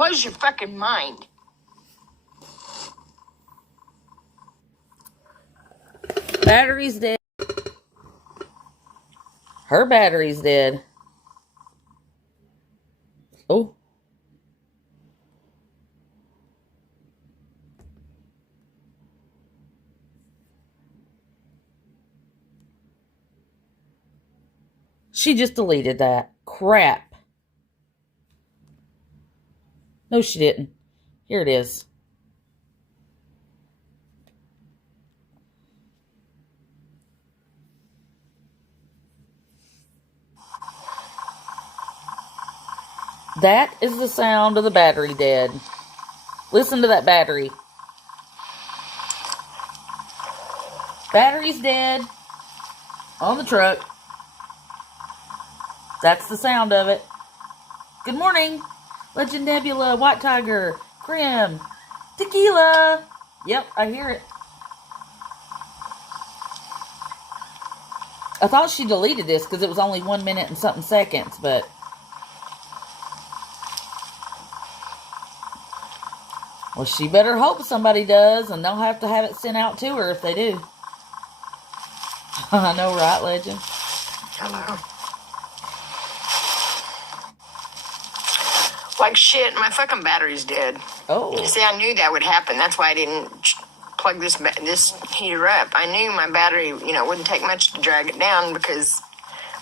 Blows your fucking mind. Battery's dead. Her battery's dead. Oh. She just deleted that. Crap. No, she didn't. Here it is. That is the sound of the battery dead. Listen to that battery. Battery's dead. On the truck. That's the sound of it. Good morning. Legend Nebula, White Tiger, Grim, Tequila. Yep, I hear it. I thought she deleted this because it was only 1 minute and something seconds, but... Well, she better hope somebody does, and they'll have to have it sent out to her if they do. I know, right, Legend? Hello. Like shit, my fucking battery's dead. Oh. See, I knew that would happen. That's why I didn't plug this heater up. I knew my battery, wouldn't take much to drag it down because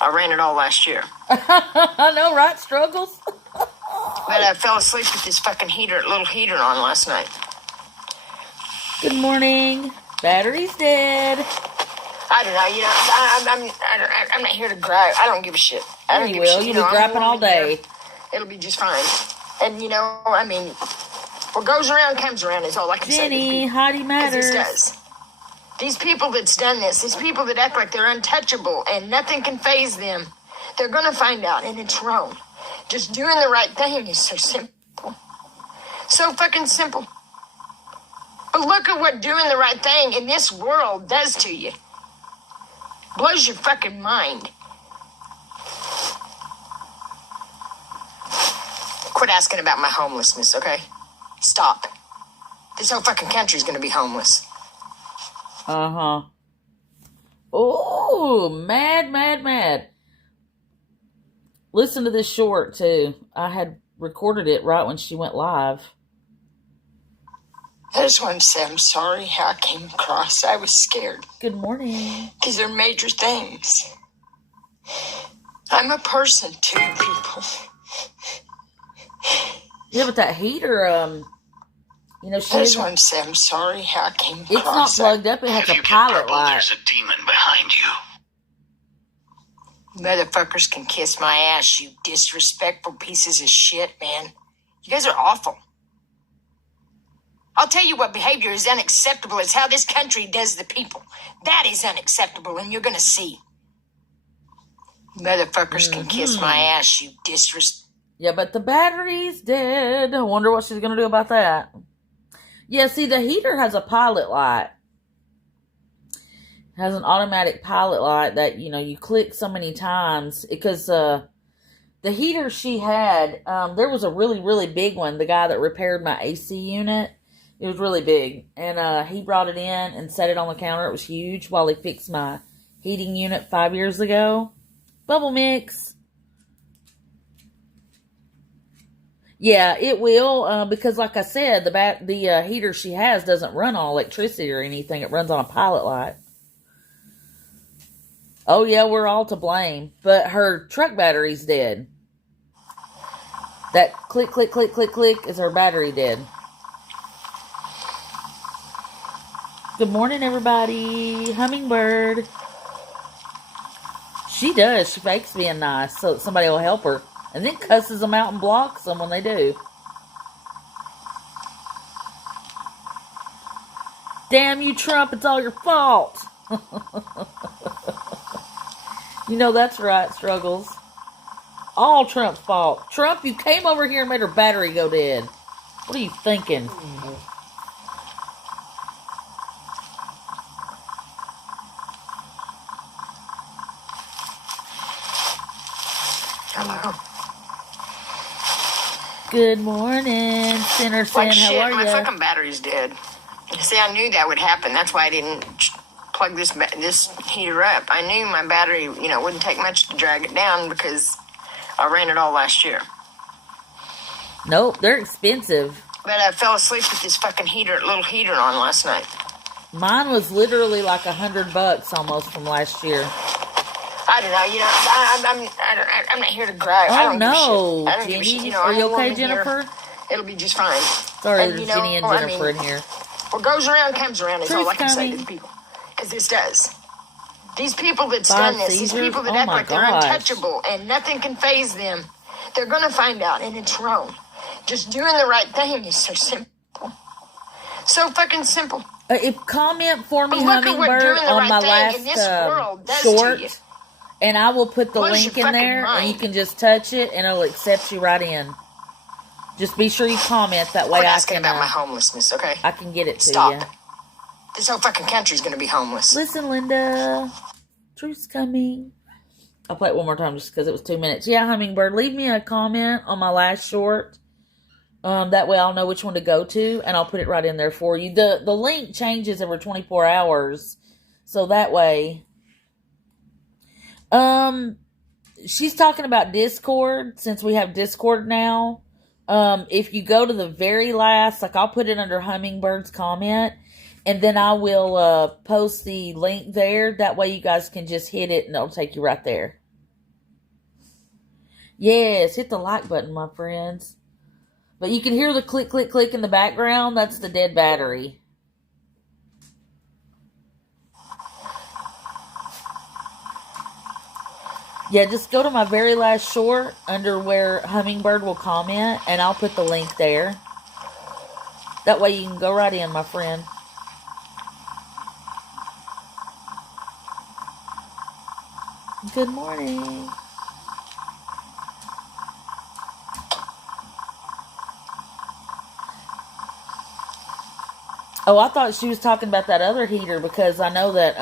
I ran it all last year. I know, right? Struggles. But I fell asleep with this fucking little heater on last night. Good morning. Battery's dead. I don't know. I'm not here to gripe. I don't give a shit. I don't give a shit. You'll be griping all day. It'll be just fine. And what goes around comes around is all I can say. Jenny, Hottie Matters. This does. These people that's done this, these people that act like they're untouchable and nothing can faze them, they're going to find out, and it's wrong. Just doing the right thing is so simple. So fucking simple. But look at what doing the right thing in this world does to you. Blows your fucking mind. Quit asking about my homelessness, okay? Stop. This whole fucking country's gonna be homeless. Uh-huh. Oh, mad. Listen to this short, too. I had recorded it right when she went live. I just want to say I'm sorry how I came across. I was scared. Good morning. These are major things. I'm a person too, people. Yeah, but that heater, she I just want to say I'm sorry how I came across. It's not plugged up. It has a pilot light. There's a demon behind you. Motherfuckers can kiss my ass, you disrespectful pieces of shit, man. You guys are awful. I'll tell you what behavior is unacceptable. It's how this country does the people. That is unacceptable, and you're gonna see. Motherfuckers can kiss my ass, you disrespectful. Yeah, but the battery's dead. I wonder what she's gonna do about that. Yeah, see, the heater has a pilot light. It has an automatic pilot light that, you click so many times. Because the heater she had, there was a really, really big one. The guy that repaired my AC unit, it was really big. And he brought it in and set it on the counter. It was huge while he fixed my heating unit 5 years ago. Bubble mix. Yeah, it will, because like I said, the heater she has doesn't run on electricity or anything. It runs on a pilot light. Oh, yeah, we're all to blame. But her truck battery's dead. That click, click, click, click, click is her battery dead. Good morning, everybody. Hummingbird. She does. She fakes being nice so that somebody will help her. And then cusses them out and blocks them when they do. Damn you, Trump, it's all your fault. That's right, Struggles. All Trump's fault. Trump, you came over here and made her battery go dead. What are you thinking? Hello. Good morning, Sinner Sin. Like shit, How are my you? fucking battery's dead. See, I knew that would happen. That's why I didn't plug this heater up. I knew my battery, wouldn't take much to drag it down because I ran it all last year. Nope, they're expensive. But I fell asleep with this fucking little heater on last night. Mine was literally like $100 almost from last year. I don't know. I'm not here to gripe. I don't no, give a shit. I don't Jenny. give a shit. Are you I'm a okay, woman Jennifer? Here. It'll be just fine. Sorry, there's Jenny and Jennifer in here. What goes around comes around is all I can say to coming. the people. Because this does. These people that's Five done this, seizures? these people that Oh act my like they're gosh. untouchable and nothing can faze them, they're going to find out, and it's wrong. Just doing the right thing is so simple. So fucking simple. If comment for me, But look at what Hummingbird, doing the on right my thing in this last world does to you. short, and I will put the Blows link your in fucking there, and you mind. can just touch it, and it'll accept you right in. Just be sure you comment, that way Quit I asking can about my homelessness, okay? I can get it to Stop. you. This whole fucking country's going to be homeless. Listen, Linda, truth's coming. I'll play it one more time just because it was 2 minutes. Yeah, Hummingbird, leave me a comment on my last short. That way I'll know which one to go to, and I'll put it right in there for you. The link changes every 24 hours, so that way. She's talking about Discord, since we have Discord now. If you go to the very last, like I'll put it under Hummingbird's comment, and then I will post the link there. That way you guys can just hit it, and it'll take you right there. Yes, hit the like button, my friends. But you can hear the click, click, click in the background. That's the dead battery. Yeah, just go to my very last short under where Hummingbird will comment, and I'll put the link there. That way you can go right in, my friend. Good morning. Oh, I thought she was talking about that other heater because I know that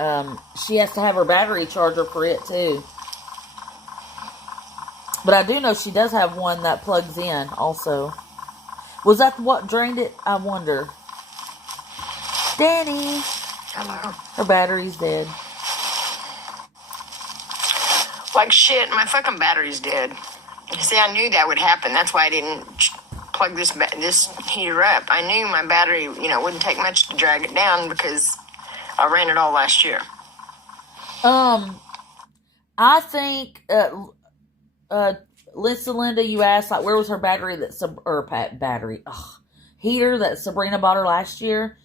she has to have her battery charger for it too. But I do know she does have one that plugs in also. Was that what drained it? I wonder. Danny. Hello. Her battery's dead. Like shit, my fucking battery's dead. See, I knew that would happen. That's why I didn't plug this heater up. I knew my battery, wouldn't take much to drag it down because I ran it all last year. I think, listen, Linda, you asked, like, where was her battery heater that Sabrina bought her last year?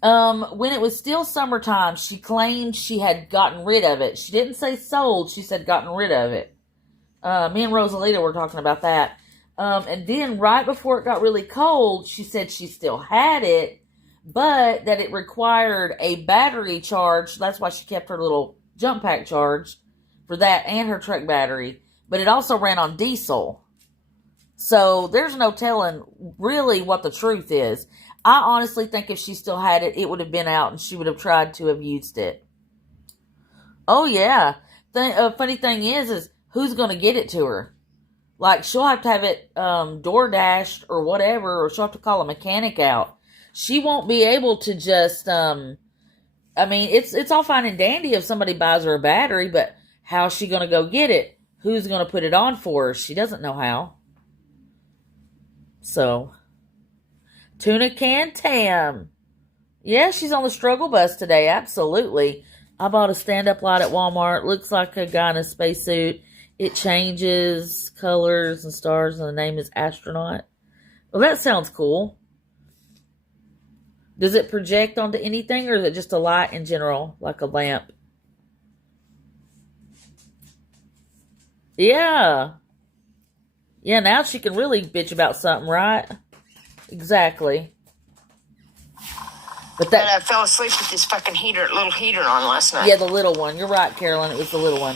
When it was still summertime, she claimed she had gotten rid of it. She didn't say sold, she said gotten rid of it. Me and Rosalita were talking about that. And then right before it got really cold, she said she still had it, but that it required a battery charge. That's why she kept her little jump pack charged for that and her truck battery. But it also ran on diesel. So there's no telling really what the truth is. I honestly think if she still had it, it would have been out and she would have tried to have used it. Oh, yeah. Funny thing is who's going to get it to her? Like, she'll have to have it door dashed or whatever, or she'll have to call a mechanic out. She won't be able to just, it's all fine and dandy if somebody buys her a battery, but how's she going to go get it? Who's going to put it on for her? She doesn't know how. So, Tuna Can Tam. Yeah, she's on the struggle bus today, absolutely. I bought a stand-up light at Walmart. Looks like a guy in a spacesuit. It changes colors and stars, and the name is Astronaut. Well, that sounds cool. Does it project onto anything, or is it just a light in general, like a lamp? Yeah. Yeah, now she can really bitch about something, right? Exactly. But I fell asleep with this fucking little heater on last night. Yeah, the little one. You're right, Carolyn. It was the little one.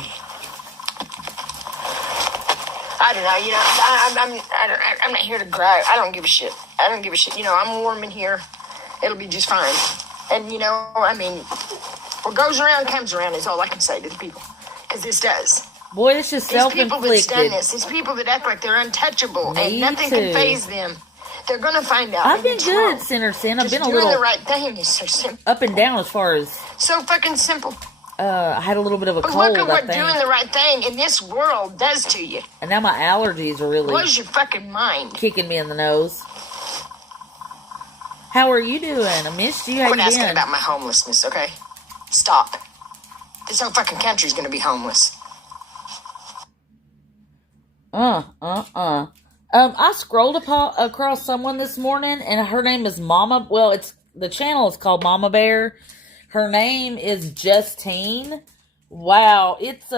I don't know, I'm not here to gripe. I don't give a shit. I'm warm in here. It'll be just fine. And, what goes around comes around is all I can say to the people. Because this does. Boy, it's just These people that's done self-inflicted. this, these people that act like they're untouchable Me and nothing too. can faze them, they're gonna find out. I've and been it's good, wrong. Sinner Sin. I've Just been a doing little the right thing is so simple. up and down as far as So fucking simple. I had a little bit of a But cold, look at I what think. doing the right thing in this world does to you. And now my allergies are really Blows your fucking mind. kicking me in the nose. How are you doing? I missed you. How Quit you asking been? about my homelessness, okay? Stop. This whole fucking country's gonna be homeless. I scrolled across someone this morning, and her name is Mama. Well, the channel is called Mama Bear. Her name is Justine. Wow, it's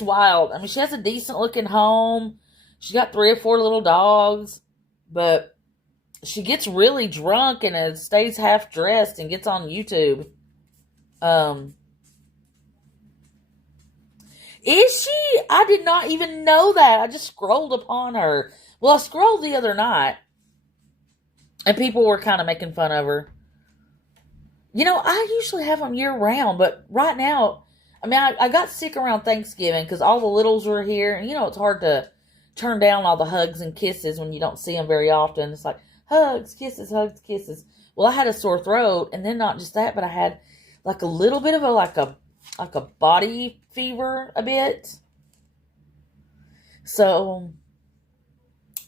wild. I mean, she has a decent looking home. She got 3 or 4 little dogs, but she gets really drunk and stays half dressed and gets on YouTube. Is she? I did not even know that. I just scrolled upon her. Well, I scrolled the other night, and people were kind of making fun of her. You know, I usually have them year round, but right now, I mean, I got sick around Thanksgiving because all the littles were here, and you know, it's hard to turn down all the hugs and kisses when you don't see them very often. It's like, hugs, kisses, hugs, kisses. Well, I had a sore throat, and then not just that, but I had like a little bit of a body fever a bit. So,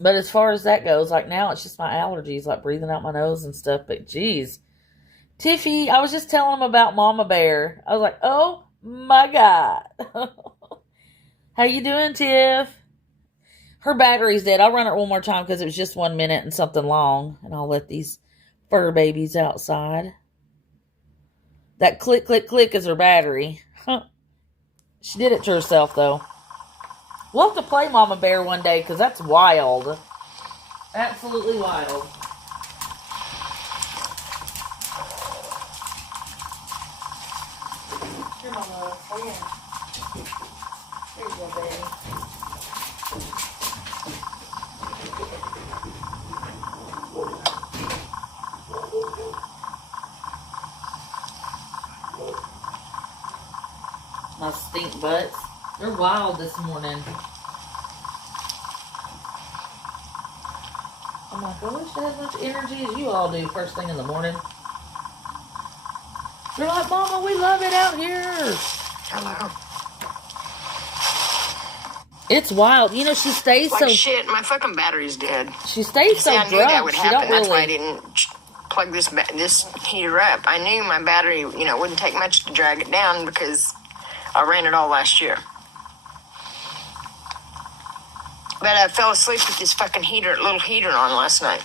but as far as that goes, like now it's just my allergies, like breathing out my nose and stuff. But geez, Tiffy, I was just telling them about Mama Bear. I was like, oh my God. How you doing, Tiff? Her battery's dead. I'll run it one more time because it was just 1 minute and something long. And I'll let these fur babies outside. That click, click, click is her battery. She did it to herself, though. We'll have to play Mama Bear one day because that's wild. Absolutely wild. Here, Mama. Oh, yeah. There you go, baby. My stink butts. They're wild this morning. I'm like, I wish I had as much energy as you all do first thing in the morning. They're like, Mama, we love it out here. Hello. It's wild. You know, she stays Like so... shit, my fucking battery's dead. She stays so See, I knew drunk. that would She happen. don't That's why I really... didn't plug this heater up. I knew my battery, you know, wouldn't take much to drag it down because I ran it all last year. But I fell asleep with this fucking little heater on last night.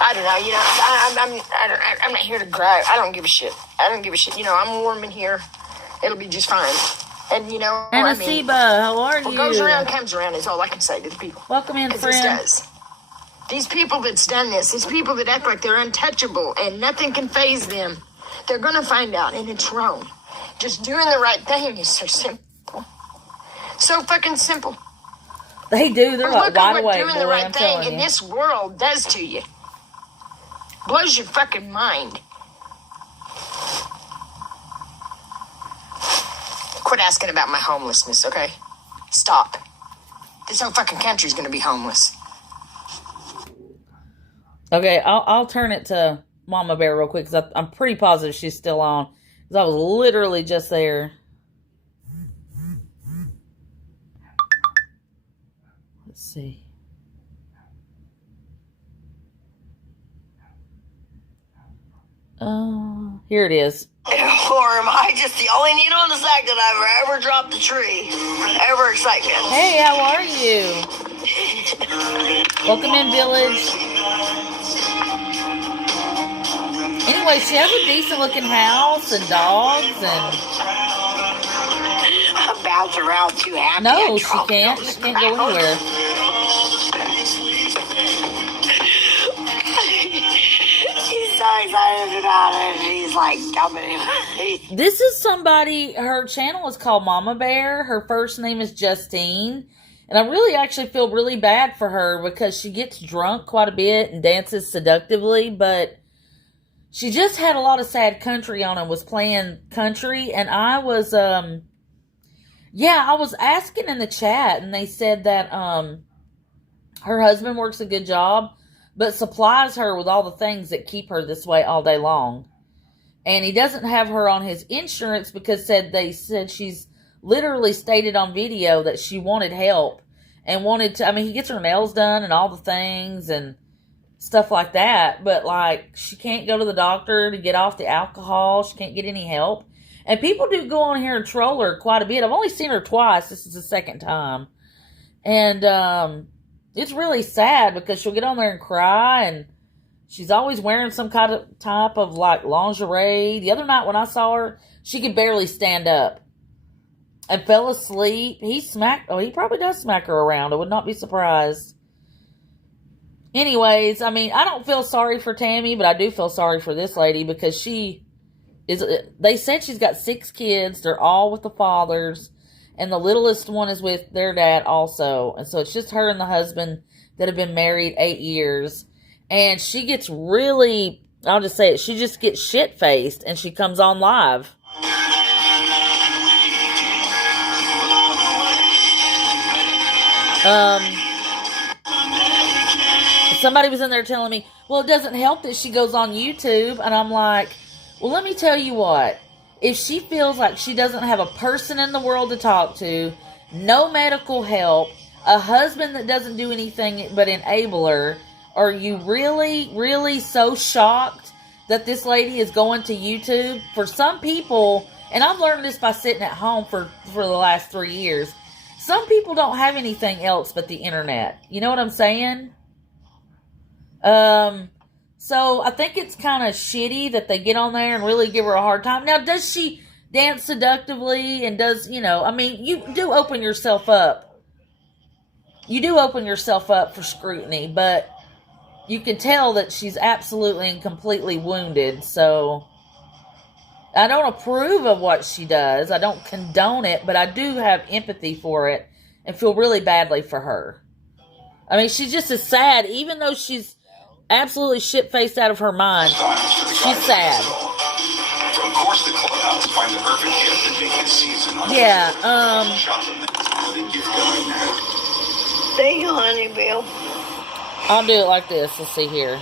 I don't know, you know, I'm not here to gripe. I don't give a shit. You know, I'm warm in here. It'll be just fine. And, you know, Anasiba, how are what you? goes around comes around is all I can say to the people. Welcome in, This friend. does. These people that's done this, these people that act like they're untouchable and nothing can faze them, they're going to find out, and it's wrong. Just doing the right thing is so simple. So fucking simple. They do. They're like Look at wide what awake, doing boy, the right I'm thing telling in you. this world does to you. Blows your fucking mind. Quit asking about my homelessness, okay? Stop. This whole fucking country's gonna be homeless. Okay, I'll turn it to Mama Bear real quick because I'm pretty positive she's still on. Because I was literally just there. Let's see. Here it is. Or am I just the only needle in the sack that I've ever dropped a tree? Ever excitement. Hey, how are you? Welcome in, Village. Anyway, she has a decent looking house and dogs and... I bounce around too happy. No, she can't. She can't go anywhere. He's so excited about it. He's like coming. This is somebody, her channel is called Mama Bear. Her first name is Justine. And I really actually feel really bad for her because she gets drunk quite a bit and dances seductively. But she just had a lot of sad country on and was playing country. And I was, I was asking in the chat, and they said that, her husband works a good job, but supplies her with all the things that keep her this way all day long. And he doesn't have her on his insurance because they said she's literally stated on video that she wanted help and wanted to, he gets her nails done and all the things and stuff like that, but like she can't go to the doctor to get off the alcohol. She can't get any help. And people do go on here and troll her quite a bit. I've only seen her twice. This is the second time. And, it's really sad because she'll get on there and cry, and she's always wearing some kind of type of like lingerie. The other night when I saw her, she could barely stand up and fell asleep. He probably does smack her around. I would not be surprised. Anyways, I don't feel sorry for Tammy, but I do feel sorry for this lady because they said she's got 6 kids. They're all with the fathers. And the littlest one is with their dad also. And so it's just her and the husband that have been married 8 years. And she gets really, I'll just say it, she just gets shit-faced and she comes on live. Somebody was in there telling me, well, it doesn't help that she goes on YouTube. And I'm like, well, let me tell you what. If she feels like she doesn't have a person in the world to talk to, no medical help, a husband that doesn't do anything but enable her, are you really, really so shocked that this lady is going to YouTube? For some people, and I've learned this by sitting at home for the last 3 years, some people don't have anything else but the internet. You know what I'm saying? So I think it's kind of shitty that they get on there and really give her a hard time. Now, does she dance seductively and does, you do open yourself up. You do open yourself up for scrutiny, but you can tell that she's absolutely and completely wounded. So I don't approve of what she does. I don't condone it, but I do have empathy for it and feel really badly for her. She's just as sad, even though she's absolutely shit-faced out of her mind. She's sad. Of course, the clubhouse find the perfect gift to make this season. Yeah, Thank you, honey, Bill. I'll do it like this. Let's see here.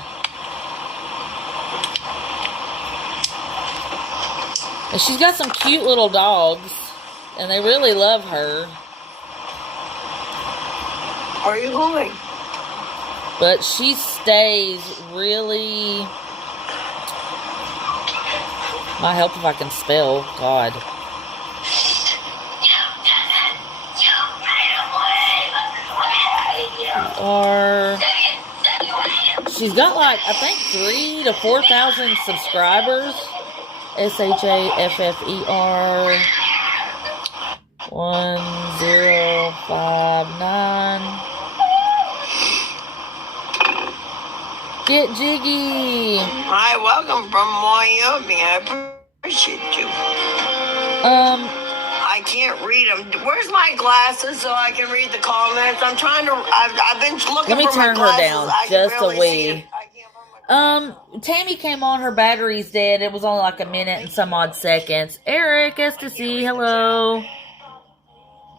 And she's got some cute little dogs, and they really love her. Where are you going? But she stays really... Might help if I can spell. God. She's got like, I think 3,000 to 4,000 subscribers. SHAFFER 1059. Get jiggy. Hi, welcome from Wyoming. I appreciate you. I can't read them. Where's my glasses so I can read the comments? I'm trying to. I've been looking for my glasses. Let me turn her down just a wee. Tammy came on. Her battery's dead. It was only like a minute and some odd seconds. Eric, S2C, hello.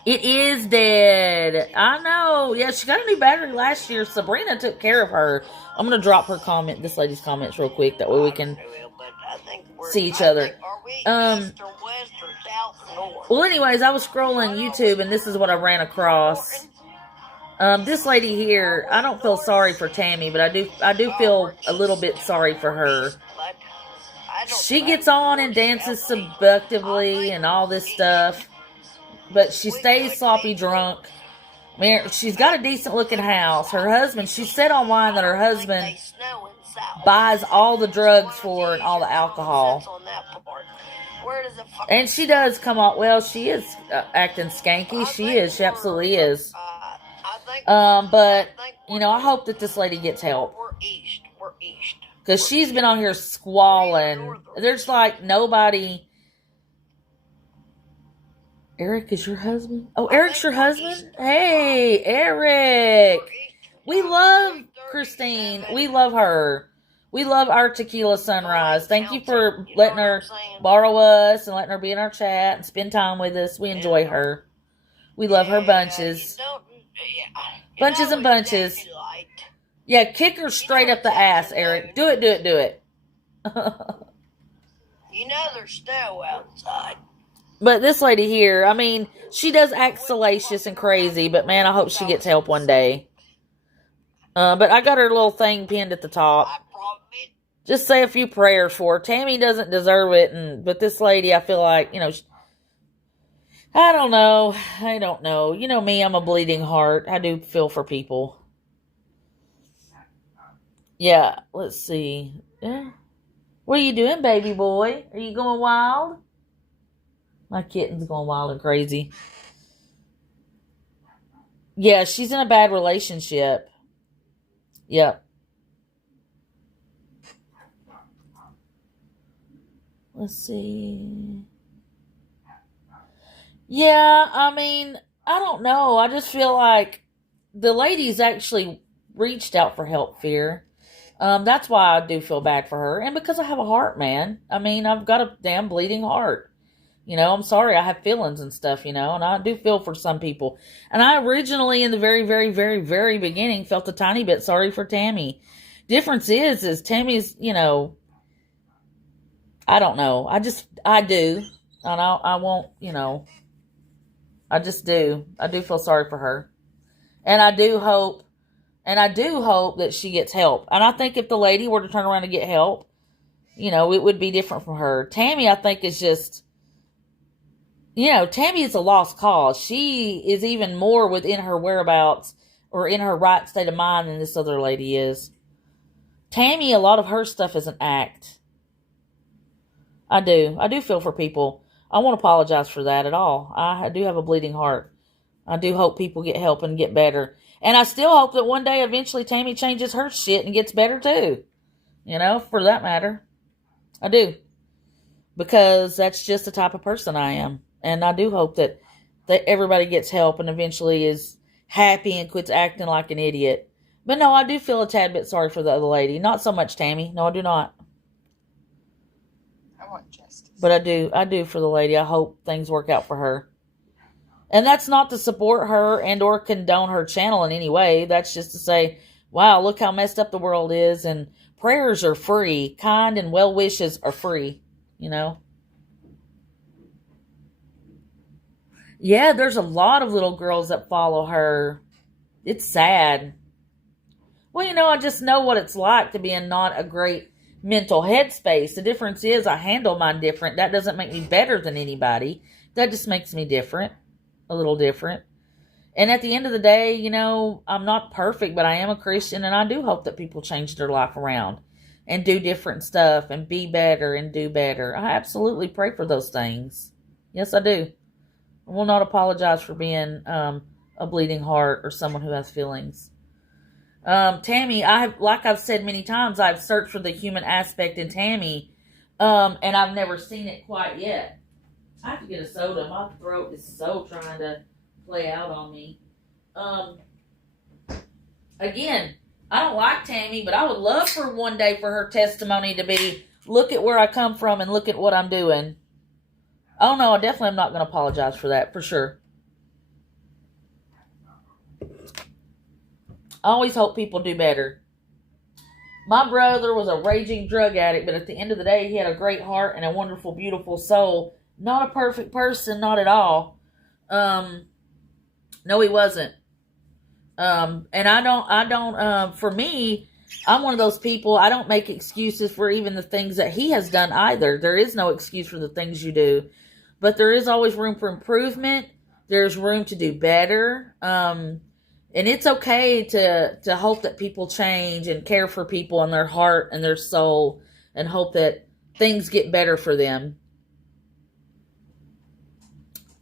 It is dead. I know. Yeah, she got a new battery last year. Sabrina took care of her. I'm going to drop her comment, this lady's comments real quick. That way we can see each other. Well, anyways, I was scrolling YouTube and this is what I ran across. This lady here, I don't feel sorry for Tammy, but I do feel a little bit sorry for her. She gets on and dances seductively and all this stuff. But she stays sloppy drunk. She's got a decent looking house. Her husband, she said online that her husband buys all the drugs for her and all the alcohol. And she does come out, well, she is acting skanky. She is. She absolutely is. But, I hope that this lady gets help. Because she's been on here squalling. There's like nobody... Eric is your husband? Oh, Eric's your husband? Hey, Eric. We love Christine. We love her. We love our tequila sunrise. Thank you for letting her borrow us and letting her be in our chat and spend time with us. We enjoy her. We love her bunches. Bunches and bunches. Yeah, kick her straight up the ass, Eric. Do it, do it, do it. You know there's snow outside. But this lady here, I mean, she does act salacious and crazy, but man, I hope she gets help one day. But I got her little thing pinned at the top. Just say a few prayers for her. Tammy doesn't deserve it, but this lady, I feel like, I don't know. I don't know. You know me, I'm a bleeding heart. I do feel for people. Yeah, let's see. Yeah. What are you doing, baby boy? Are you going wild? My kitten's going wild and crazy. Yeah, she's in a bad relationship. Yep. Let's see. Yeah, I mean, I don't know. I just feel like the lady's actually reached out for help, Fear. That's why I do feel bad for her. And because I have a heart, man. I mean, I've got a damn bleeding heart. I'm sorry, I have feelings and stuff, and I do feel for some people. And I originally, in the very, very, very, very beginning, felt a tiny bit sorry for Tammy. Difference is Tammy's, I don't know. I do. And I won't, I just do. I do feel sorry for her. And I do hope that she gets help. And I think if the lady were to turn around and get help, it would be different from her. Tammy, I think, is just, Tammy is a lost cause. She is even more within her whereabouts or in her right state of mind than this other lady is. Tammy, a lot of her stuff is an act. I do feel for people. I won't apologize for that at all. I do have a bleeding heart. I do hope people get help and get better. And I still hope that one day eventually Tammy changes her shit and gets better too. For that matter. I do. Because that's just the type of person I am. And I do hope that everybody gets help and eventually is happy and quits acting like an idiot. But no, I do feel a tad bit sorry for the other lady. Not so much Tammy. No, I do not. I want justice. But I do for the lady. I hope things work out for her. And that's not to support her and or condone her channel in any way. That's just to say, wow, look how messed up the world is. And prayers are free. Kind and well wishes are free. Yeah, there's a lot of little girls that follow her. It's sad. Well, I just know what it's like to be in not a great mental headspace. The difference is I handle mine different. That doesn't make me better than anybody. That just makes me different. A little different. And at the end of the day, I'm not perfect, but I am a Christian, and I do hope that people change their life around and do different stuff and be better and do better. I absolutely pray for those things. Yes, I do. I will not apologize for being a bleeding heart or someone who has feelings. Tammy, like I've said many times, I've searched for the human aspect in Tammy, and I've never seen it quite yet. I have to get a soda. My throat is so trying to play out on me. Again, I don't like Tammy, but I would love for one day for her testimony to be, look at where I come from and look at what I'm doing. Oh no, I definitely am not going to apologize for that, for sure. I always hope people do better. My brother was a raging drug addict, but at the end of the day, he had a great heart and a wonderful, beautiful soul. Not a perfect person, not at all. No, he wasn't. And I don't, for me, I'm one of those people, I don't make excuses for even the things that he has done either. There is no excuse for the things you do. But there is always room for improvement. There's room to do better. And it's okay to hope that people change and care for people and their heart and their soul and hope that things get better for them.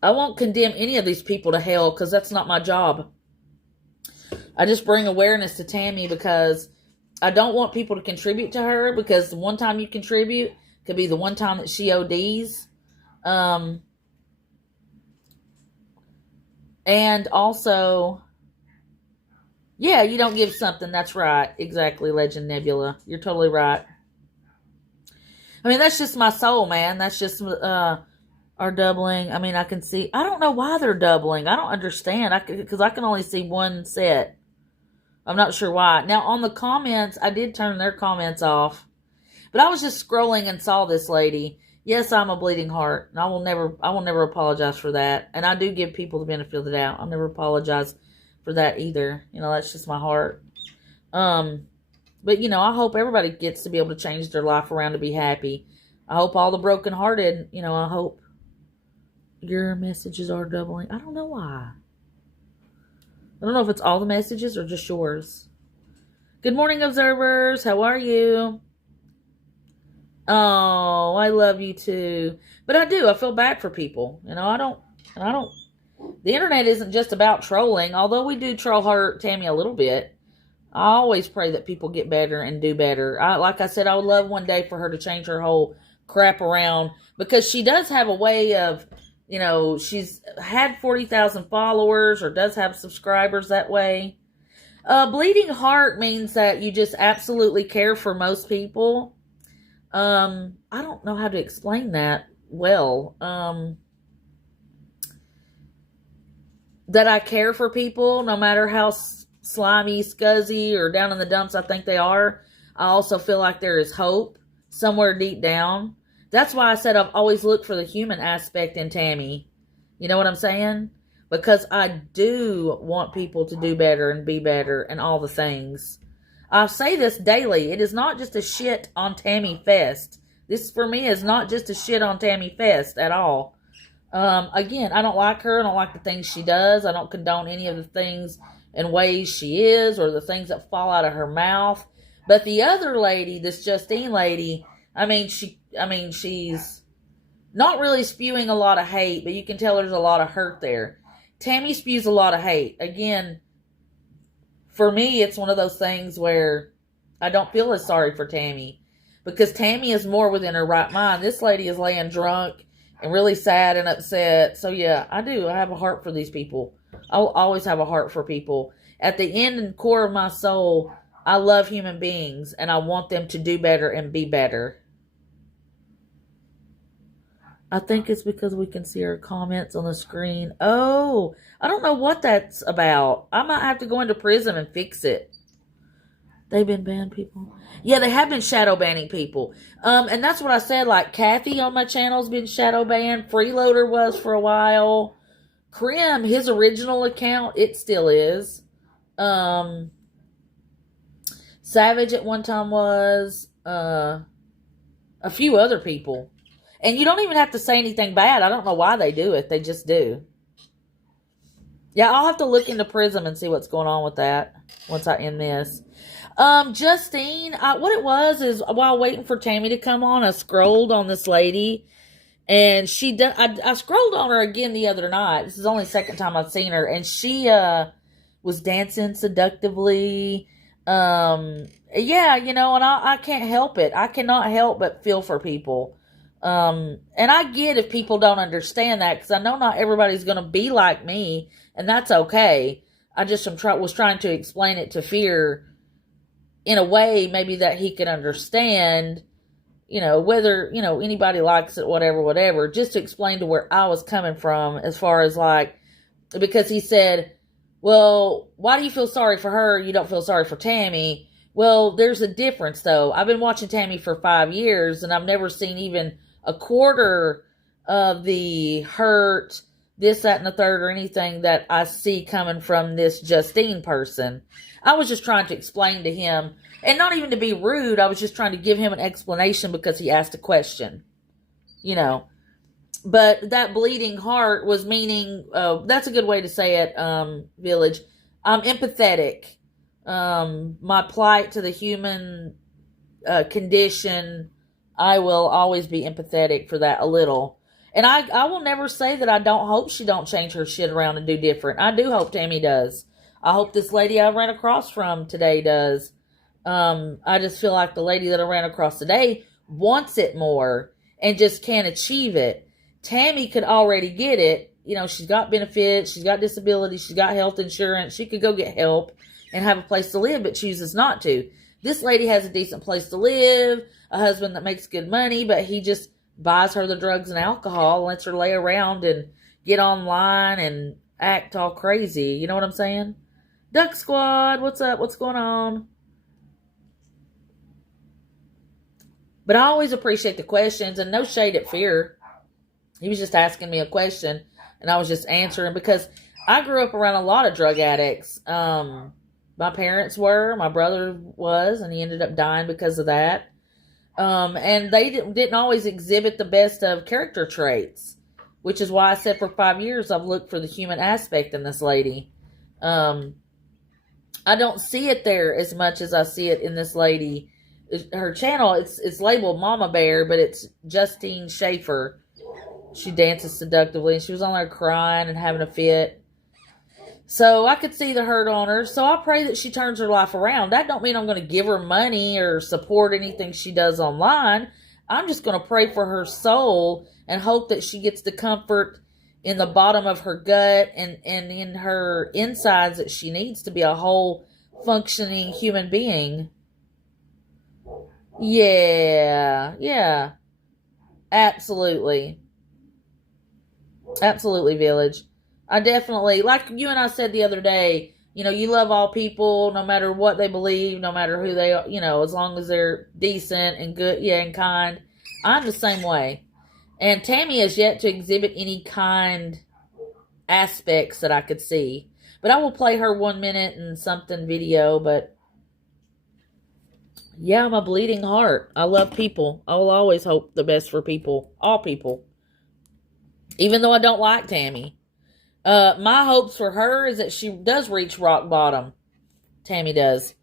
I won't condemn any of these people to hell because that's not my job. I just bring awareness to Tammy because I don't want people to contribute to her, because the one time you contribute could be the one time that she ODs. And also, Yeah, you don't give something. That's right. Exactly, Legend Nebula. You're totally right. I mean, that's just my soul, man. That's just are doubling. I mean, I can see. I don't know why they're doubling. I don't understand. Because I can only see one set. I'm not sure why. Now, on the comments, I did turn their comments off. But I was just scrolling and saw this lady. Yes, I'm a bleeding heart. And I will never apologize for that. And I do give people the benefit of the doubt. I'll never apologize for that either. You know, that's just my heart. But, you know, I hope everybody gets to be able to change their life around to be happy. I hope all the brokenhearted, you know, I hope your messages are doubling. I don't know why. I don't know if it's all the messages or just yours. Good morning, observers. How are you? Oh, I love you too. But I do. I feel bad for people. You know, I don't. The internet isn't just about trolling. Although we do troll her, Tammy, a little bit. I always pray that people get better and do better. Like I said, I would love one day for her to change her whole crap around, because she does have a way of, you know, she's had 40,000 followers or does have subscribers that way. Bleeding heart means that you just absolutely care for most people. I don't know how to explain that well. That I care for people no matter how slimy, scuzzy, or down in the dumps I think they are. I also feel like there is hope somewhere deep down. That's why I said I've always looked for the human aspect in Tammy. You know what I'm saying? Because I do want people to do better and be better and all the things. I say this daily. It is not just a shit on Tammy fest. This for me is not just a shit on Tammy fest at all. Again, I don't like her. I don't like the things she does. I don't condone any of the things and ways she is, or the things that fall out of her mouth. But the other lady, this Justine lady, she's not really spewing a lot of hate, but you can tell there's a lot of hurt there. Tammy spews a lot of hate. Again, for me, it's one of those things where I don't feel as sorry for Tammy, because Tammy is more within her right mind. This lady is laying drunk and really sad and upset. So yeah, I do. I have a heart for these people. I'll always have a heart for people. At the end and core of my soul, I love human beings, and I want them to do better and be better. I think it's because we can see her comments on the screen. Oh, I don't know what that's about. I might have to go into prison and fix it. They've been banned people. Yeah, they have been shadow banning people. And that's what I said. Like, Kathy on my channel has been shadow banned. Freeloader was for a while. Krim, his original account, it still is. Savage at one time was. A few other people. And you don't even have to say anything bad. I don't know why they do it. They just do. Yeah, I'll have to look into Prism and see what's going on with that once I end this. Justine, what it was is, while waiting for Tammy to come on, I scrolled on this lady. And I scrolled on her again the other night. This is only the second time I've seen her. And she was dancing seductively. Yeah, you know, and I can't help it. I cannot help but feel for people. And I get if people don't understand that, because I know not everybody's going to be like me, and that's okay. I just was trying to explain it to Fear in a way maybe that he could understand, you know, whether, you know, anybody likes it, whatever, just to explain to where I was coming from, as far as like, because he said, well, why do you feel sorry for her? You don't feel sorry for Tammy. Well, there's a difference though. I've been watching Tammy for 5 years, and I've never seen even a quarter of the hurt, this, that, and the third, or anything that I see coming from this Justine person. I was just trying to explain to him, and not even to be rude, I was just trying to give him an explanation because he asked a question, you know. But that bleeding heart was meaning, that's a good way to say it, Village. I'm empathetic. My plight to the human condition, I will always be empathetic for that a little. And I will never say that I don't hope she don't change her shit around and do different. I do hope Tammy does. I hope this lady I ran across from today does. I just feel like the lady that I ran across today wants it more and just can't achieve it. Tammy could already get it. You know, she's got benefits, she's got disability, she's got health insurance, she could go get help. and have a place to live, but chooses not to. This lady has a decent place to live, a husband that makes good money, but he just buys her the drugs and alcohol, lets her lay around and get online and act all crazy. You know what I'm saying? Duck Squad, what's up? What's going on? But I always appreciate the questions, and no shade at Fear. He was just asking me a question, and I was just answering, because I grew up around a lot of drug addicts. My parents were, my brother was, and he ended up dying because of that. And they didn't always exhibit the best of character traits, which is why I said for 5 years I've looked for the human aspect in this lady. I don't see it there as much as I see it in this lady. Her channel, it's labeled Mama Bear, but it's Justine Schaefer. She dances seductively, and she was on there crying and having a fit. So I could see the hurt on her. So I pray that she turns her life around. That don't mean I'm going to give her money or support anything she does online. I'm just going to pray for her soul and hope that she gets the comfort in the bottom of her gut and in her insides that she needs to be a whole functioning human being. Yeah. Absolutely. Absolutely, Village. I definitely, like you and I said the other day, you love all people, no matter what they believe, no matter who they are, as long as they're decent and good, and kind. I'm the same way. And Tammy has yet to exhibit any kind aspects that I could see. But I will play her 1 minute and something video, but yeah, I'm a bleeding heart. I love people. I will always hope the best for people. All people. Even though I don't like Tammy. My hopes for her is that she does reach rock bottom. Tammy does.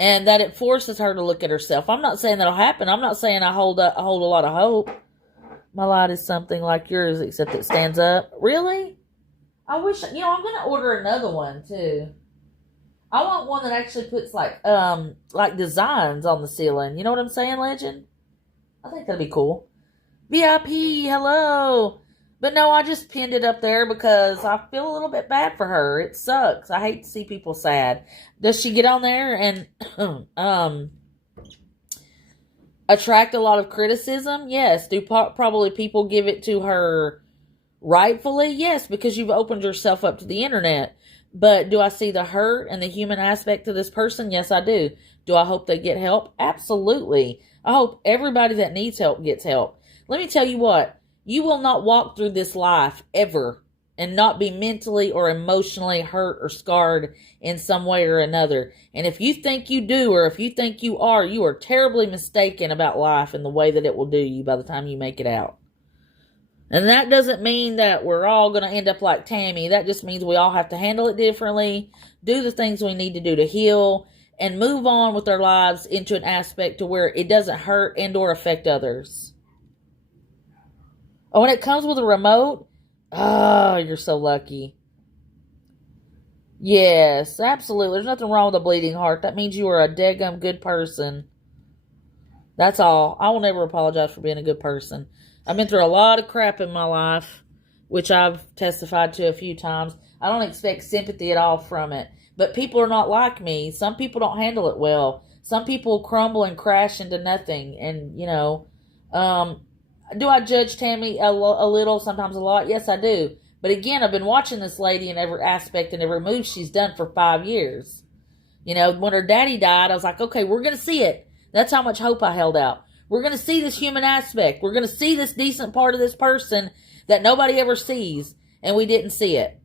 And that it forces her to look at herself. I'm not saying that'll happen. I'm not saying I hold a lot of hope. My light is something like yours, except it stands up. Really? I wish, I'm going to order another one, too. I want one that actually puts, like designs on the ceiling. You know what I'm saying, Legend? I think that'd be cool. VIP, hello. But no, I just pinned it up there because I feel a little bit bad for her. It sucks. I hate to see people sad. Does she get on there and attract a lot of criticism? Yes. Do probably people give it to her rightfully? Yes, because you've opened yourself up to the internet. But do I see the hurt and the human aspect to this person? Yes, I do. Do I hope they get help? Absolutely. I hope everybody that needs help gets help. Let me tell you what. You will not walk through this life ever and not be mentally or emotionally hurt or scarred in some way or another. And if you think you do, or if you think you are terribly mistaken about life and the way that it will do you by the time you make it out. And that doesn't mean that we're all going to end up like Tammy. That just means we all have to handle it differently, do the things we need to do to heal, and move on with our lives into an aspect to where it doesn't hurt and or affect others. Oh, when it comes with a remote, oh, you're so lucky. Yes, absolutely. There's nothing wrong with a bleeding heart. That means you are a daggum good person. That's all. I will never apologize for being a good person. I've been through a lot of crap in my life, which I've testified to a few times. I don't expect sympathy at all from it. But people are not like me. Some people don't handle it well. Some people crumble and crash into nothing. And, do I judge Tammy a little, sometimes a lot? Yes, I do. But again, I've been watching this lady in every aspect and every move she's done for 5 years. When her daddy died, I was like, okay, we're going to see it. That's how much hope I held out. We're going to see this human aspect. We're going to see this decent part of this person that nobody ever sees. And we didn't see it.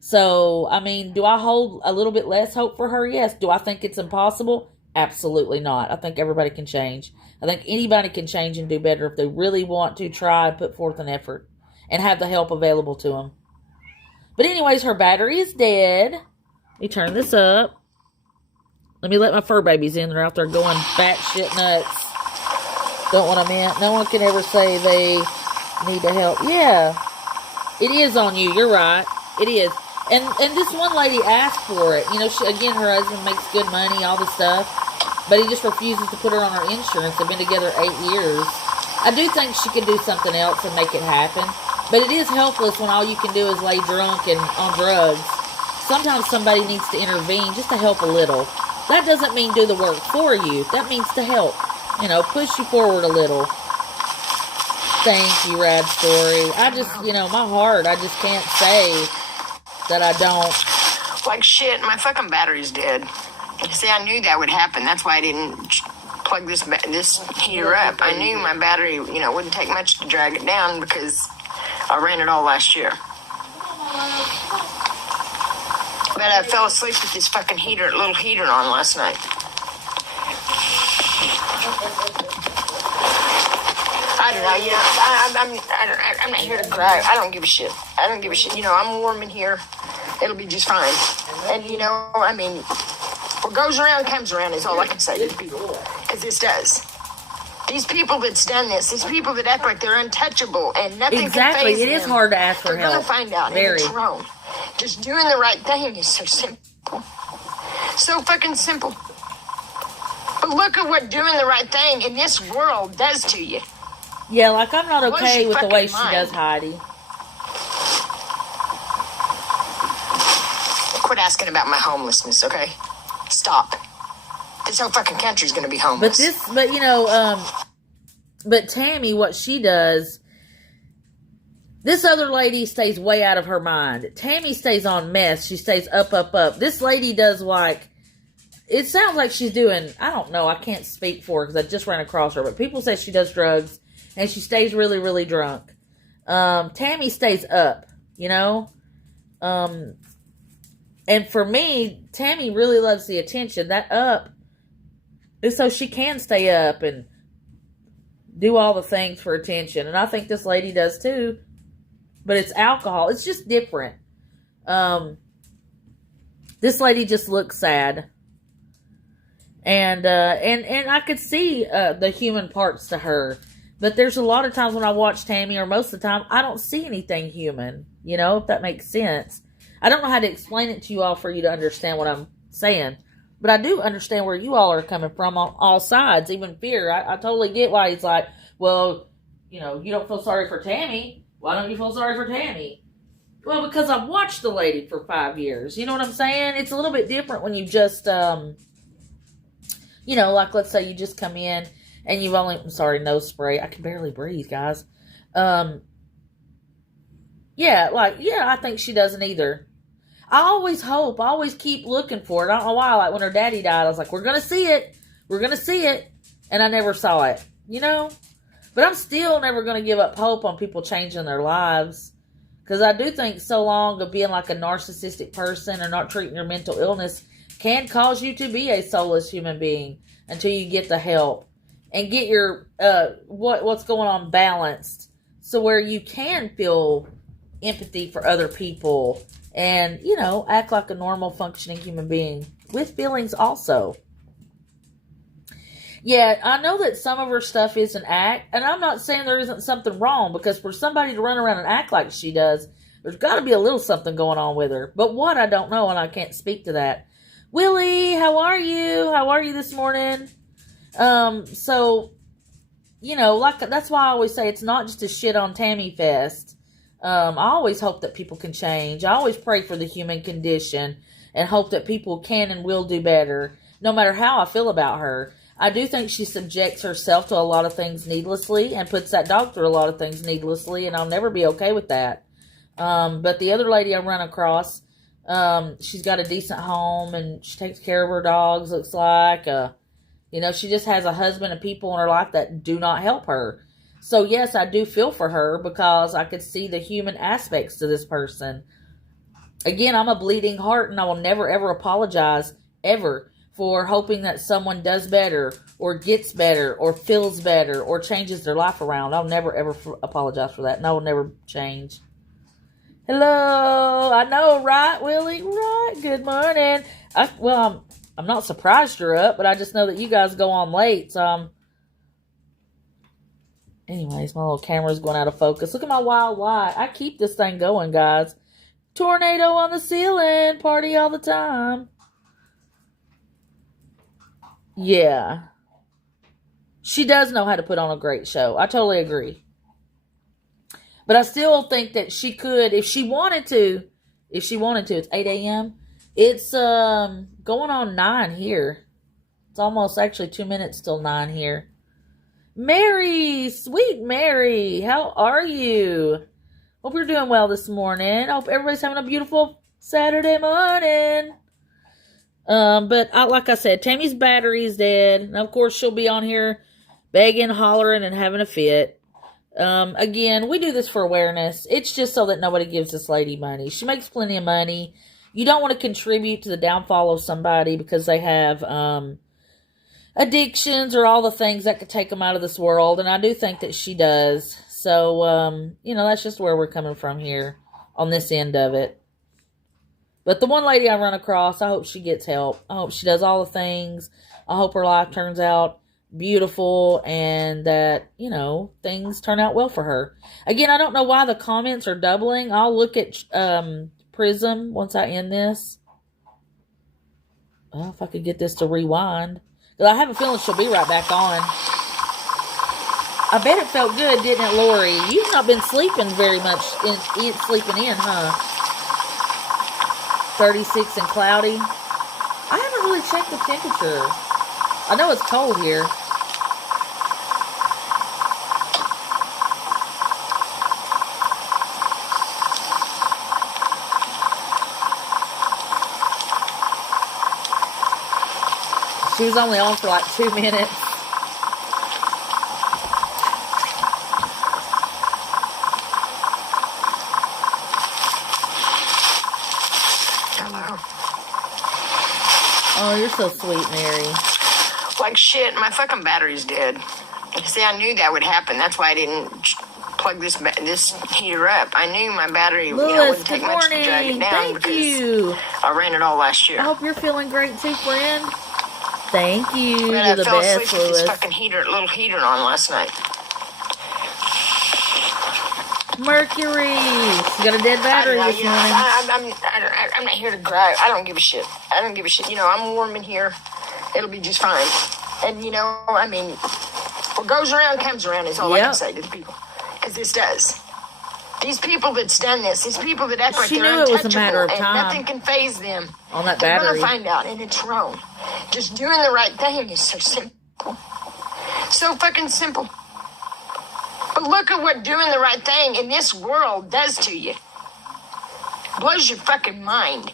So, do I hold a little bit less hope for her? Yes. Do I think it's impossible? Absolutely not. I think everybody can change. I think anybody can change and do better if they really want to try and put forth an effort and have the help available to them. But anyways, her battery is dead. Let me turn this up. Let me let my fur babies in. They're out there going batshit nuts. Don't want them in. No one can ever say they need to help. Yeah, it is on you. You're right. It is. And this one lady asked for it. Her husband makes good money, all this stuff. But he just refuses to put her on her insurance. They've been together 8 years. I do think she could do something else and make it happen. But it is helpless when all you can do is lay drunk and on drugs sometimes somebody needs to intervene just to help a little. That doesn't mean do the work for you. That means to help. You know, push you forward a little. Thank you, Rad Story. I just, my heart, I just can't say that I don't. Like shit, my fucking battery's dead. See, I knew that would happen. That's why I didn't plug this heater up. I knew my battery, wouldn't take much to drag it down because I ran it all last year. But I fell asleep with this fucking little heater on last night. I don't know, I'm not here to cry. I don't give a shit. I'm warm in here. It'll be just fine. And, what goes around comes around is all I can say to people. Because this does. These people that's done this, these people that act like they're untouchable and nothing can faze them. It is hard to ask for help. They're going to find out. Very. And it's wrong. Just doing the right thing is so simple. So fucking simple. But look at what doing the right thing in this world does to you. Yeah, like I'm not okay with the way she does Heidi. Quit asking about my homelessness, okay? Stop. This whole fucking country's gonna be homeless. But Tammy, what she does, this other lady stays way out of her mind. Tammy stays on meth. She stays up, up, up. This lady does it sounds like she's doing, I don't know, I can't speak for her because I just ran across her, but people say she does drugs and she stays really, really drunk. Tammy stays up, and for me, Tammy really loves the attention. That up is so she can stay up and do all the things for attention. And I think this lady does too. But it's alcohol. It's just different. This lady just looks sad. And I could see the human parts to her. But there's a lot of times when I watch Tammy, or most of the time, I don't see anything human. If that makes sense. I don't know how to explain it to you all for you to understand what I'm saying. But I do understand where you all are coming from on all sides, even Fear. I totally get why he's like, well, you don't feel sorry for Tammy. Why don't you feel sorry for Tammy? Well, because I've watched the lady for 5 years. You know what I'm saying? It's a little bit different when you just, like let's say you just come in and you've only, nose spray. I can barely breathe, guys. I think she doesn't either. I always keep looking for it. I don't know why. Like when her daddy died, I was like, we're going to see it. And I never saw it, But I'm still never going to give up hope on people changing their lives. Because I do think so long of being like a narcissistic person or not treating your mental illness can cause you to be a soulless human being until you get the help and get your what's going on balanced, so where you can feel empathy for other people and act like a normal functioning human being with feelings also. Yeah, I know that some of her stuff is an act, and I'm not saying there isn't something wrong, because for somebody to run around and act like she does, there's got to be a little something going on with her. But what, I don't know, and I can't speak to that. Willie, how are you? How are you this morning? That's why I always say it's not just a shit on Tammy fest. I always hope that people can change. I always pray for the human condition and hope that people can and will do better, no matter how I feel about her. I do think she subjects herself to a lot of things needlessly and puts that dog through a lot of things needlessly, and I'll never be okay with that. But the other lady I run across, she's got a decent home and she takes care of her dogs, looks like. She just has a husband and people in her life that do not help her. So yes, I do feel for her because I could see the human aspects to this person. Again, I'm a bleeding heart, and I will never ever apologize ever for hoping that someone does better or gets better or feels better or changes their life around. I'll never ever apologize for that, and I will never change. Hello, I know, right, Willie? Right, good morning. I'm not surprised you're up, but I just know that you guys go on late, so anyways, my little camera's going out of focus. Look at my wild light. I keep this thing going, guys. Tornado on the ceiling. Party all the time. Yeah. She does know how to put on a great show. I totally agree. But I still think that she could, if she wanted to, if she wanted to. It's 8 a.m. It's going on 9 here. It's almost actually 2 minutes till 9 here. Mary, sweet Mary, how are you? Hope you're doing well this morning. Hope everybody's having a beautiful Saturday morning. But like I said, Tammy's battery is dead. And of course, she'll be on here begging, hollering, and having a fit. Again, we do this for awareness. It's just so that nobody gives this lady money. She makes plenty of money. You don't want to contribute to the downfall of somebody because they have addictions or all the things that could take them out of this world. And I do think that she does. So, that's just where we're coming from here on this end of it. But the one lady I run across, I hope she gets help. I hope she does all the things. I hope her life turns out beautiful and that, things turn out well for her. Again, I don't know why the comments are doubling. I'll look at Prism once I end this. Well, if I could get this to rewind. Because I have a feeling she'll be right back on. I bet it felt good, didn't it, Lori? You've not been sleeping very much, sleeping in, huh? 36 and cloudy. I haven't really checked the temperature. I know it's cold here. She was only on for like 2 minutes. Hello. Oh, you're so sweet, Mary. Like shit, my fucking battery's dead. See, I knew that would happen. That's why I didn't plug this heater up. I knew my battery wouldn't take much to drag it down. Thank you. I ran it all last year. I hope you're feeling great too, friend. Thank you. Man, You're I the fell best, asleep with Lewis. this fucking little heater on last night. Mercury. She got a dead battery this morning. I'm not here to gripe. I don't give a shit. I'm warm in here. It'll be just fine. And, what goes around comes around is all I can say to the people. Because this does. These people that's done this, these people that act like She they're knew it was a untouchable matter of and time. nothing can faze them. On that They're battery. going to find out, and it's wrong. Just doing the right thing is so simple. So fucking simple. But look at what doing the right thing in this world does to you. Blows your fucking mind.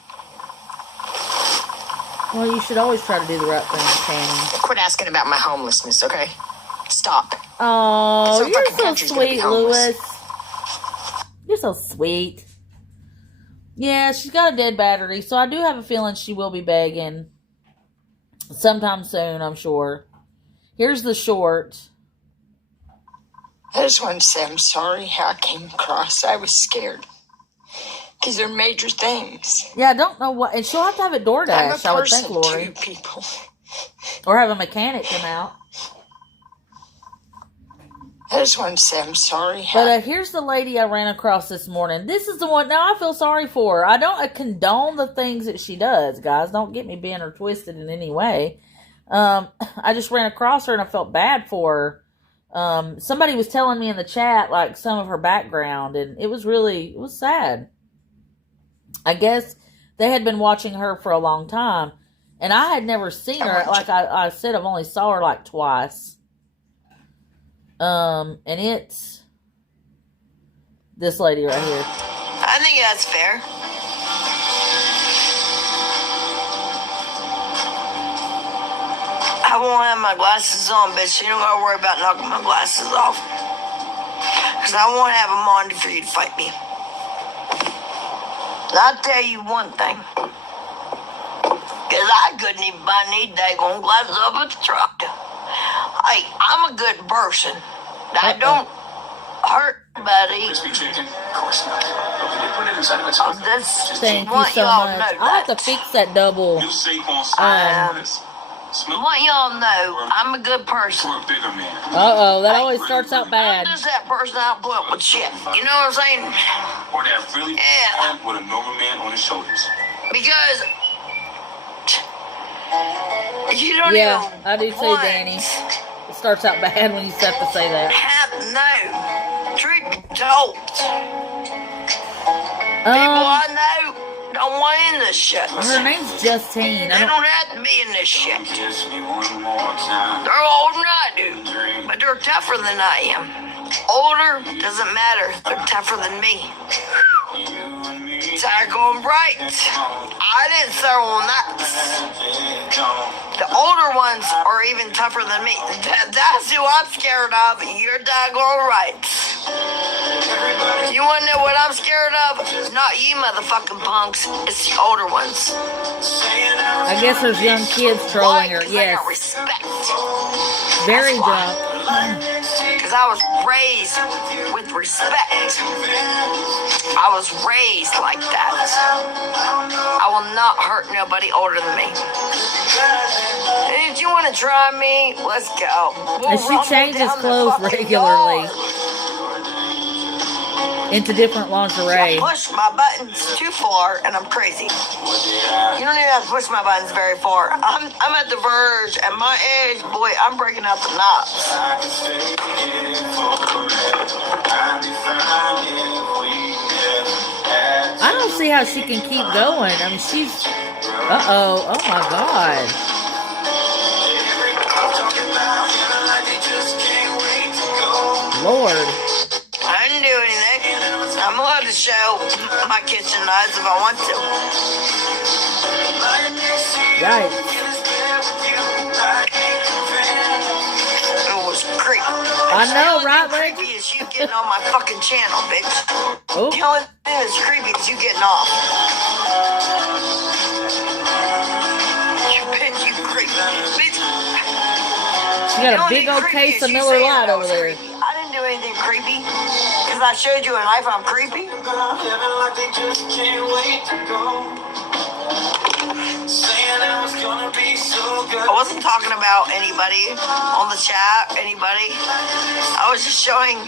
Well, you should always try to do the right thing, Fanny. Quit asking about my homelessness, okay? Stop. Oh, Some you're fucking so country's gonna be sweet, homeless. Lewis. You're so sweet. Yeah, she's got a dead battery, so I do have a feeling she will be begging sometime soon, I'm sure. Here's the short. I just want to say I'm sorry how I came across. I was scared. These are major things. Yeah, I don't know what, and she'll have to have it DoorDash, I would think, Lori. Too, people. Or have a mechanic come out. I just want to say I'm sorry. But here's the lady I ran across this morning. This is the one, now I feel sorry for her. I don't condone the things that she does, guys. Don't get me bent or twisted in any way. I just ran across her and I felt bad for her. Somebody was telling me in the chat, like, some of her background, and it was sad. I guess they had been watching her for a long time, and I had never seen her. Like I said, I've only saw her like twice. And it's this lady right here. I think that's fair. I won't have my glasses on, bitch. You don't gotta worry about knocking my glasses off. Because I won't have them on for you to fight me. And I'll tell you one thing. Because I couldn't even buy any daggone glasses up at the truck. Hey, I'm a good person. I don't hurt anybody. Crispy chicken? Of course not. Don't forget to put it inside of a taco. Thank you so much. I'll have to fix that double. You Saquon smell I want y'all to know I'm a good person. for a bigger man. Uh-oh, that always starts out bad. I'm just that person I put up with shit. You know what I'm saying? Or that really big Yeah. man with a normal man on his shoulders. Because you don't Yeah, even I do too, want Danny. It starts out bad when you have to say that. have no truth be told. People I know don't want in this shit. Her name's Justine. They don't have to be in this shit. They're older than I do, but they're tougher than I am. Older doesn't matter. They're tougher than me. Daggone right. I didn't throw on that. The older ones are even tougher than me. That's who I'm scared of. You're daggone right. You want to know what I'm scared of? Not you motherfucking punks. It's the older ones. I guess there's young kids trolling her. Why? 'Cause I Yes. got respect. Very That's why. drunk. Because I was raised with respect. I was raised like that. I will not hurt nobody older than me. If you want to try me, let's go. And she rumble changes down the clothes fucking regularly yard. into different lingerie. I push my buttons too far, and I'm crazy. You don't even have to push my buttons very far. I'm at the verge. At my age, boy, I'm breaking out the knots. I don't see how she can keep going. I mean, she's... Uh-oh. Oh, my God. Lord. I didn't do anything. I'm allowed to show my kitchen knives if I want to. Yikes. It was creepy. I know, right, Lex? Lex? Creepy is you getting on my fucking channel, bitch. Oh, The only thing that's creepy is you getting off. You bitch, you creepy. Bitch. she got a big old case of Miller Lite over there. I didn't do anything creepy. Because I showed you a knife, I'm creepy. I wasn't talking about anybody on the chat, anybody. I was just showing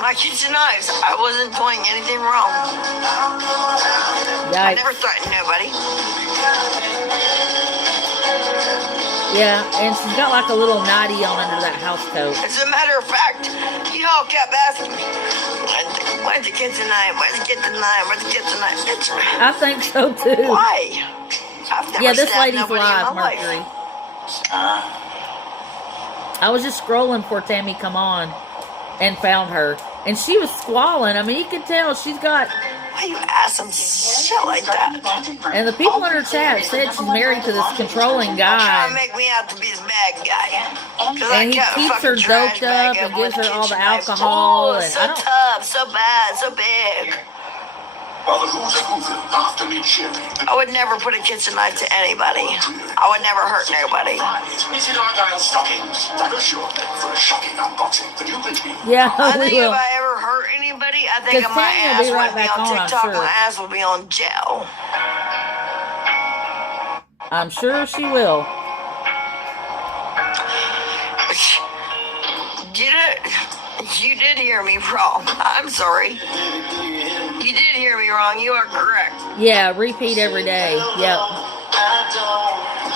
my kitchen knives. I wasn't doing anything wrong. I Yikes. never threatened nobody. Yeah, and she's got like a little nightie on under that house coat. As a matter of fact, you all kept asking me, where's the kitchen knife? Where's the kitchen knife? Where's the kitchen knife? I think so, too. Why? I've never Yeah, this stabbed lady's nobody in live, my life. Mercury. I was just scrolling before Tammy come on and found her. And she was squalling. I mean, you can tell she's got... Why you asking shit like that? And the people in her chat said she's married to this controlling Trying to guy. make me out to be this bad guy. 'Cause I And he kept a keeps fucking her trash doped bag up and with gives her all the kitchen knives. alcohol. Oh, And so I don't... tough, so bad, so big. Well, the who's a who after me chipping. I would never put a kitchen knife to anybody. I would never hurt nobody. Is it Argyle stockings? That was your name for a shocking unboxing. Could you believe? Yeah, I we think will. if I ever hurt anybody, I think 'Cause my Tammy will ass be would right be back on on, I'm TikTok. sure. My ass would be on jail. I'm sure she will. You did hear me wrong. I'm sorry. You did hear me wrong. You are correct. Yeah, repeat every day. Yep.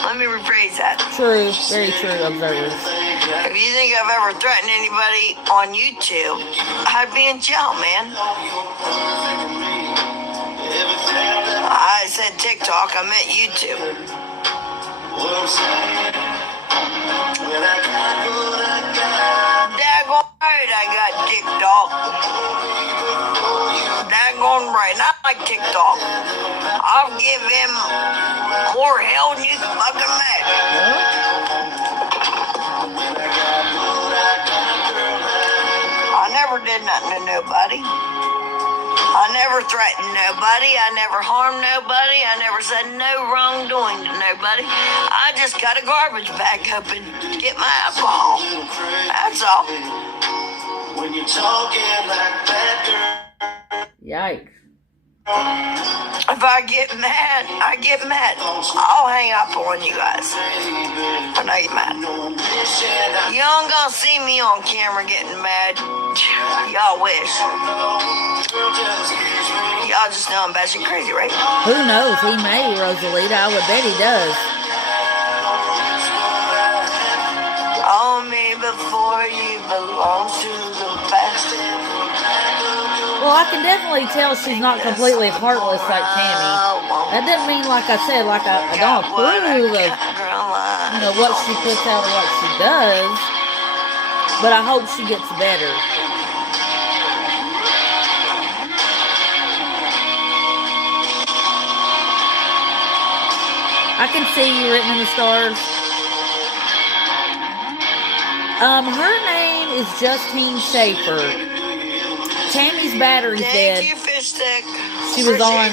Let me rephrase that. True. Very true, observers. If you think I've ever threatened anybody on YouTube, I'd be in jail, man. I said TikTok, I meant YouTube. Daggone right, I got TikTok. Daggone right, and I like TikTok. I'll give him more hell than you can fucking imagine. I never did nothing to nobody. I never threatened nobody. I never harmed nobody. I never said no wrongdoing to nobody. I just got a garbage bag open to get my alcohol. That's all. When you're talking like that, girl. Yikes. If I get mad, I get mad. I'll hang up on you guys when I get mad. You ain't gonna see me on camera getting mad. Y'all wish. Y'all just know I'm batshit crazy, right? Who knows? He may, Rosalita. I would bet he does. Own me before you belong to the past. Well, I can definitely tell she's not completely heartless like Tammy. That doesn't mean, like I said, like I don't approve of, you know, what she puts out or what she does. But I hope she gets better. I can see you written in the stars. Her name is Justine Schaefer. Tammy's battery's dead. Thank you, Fish Stick. She was on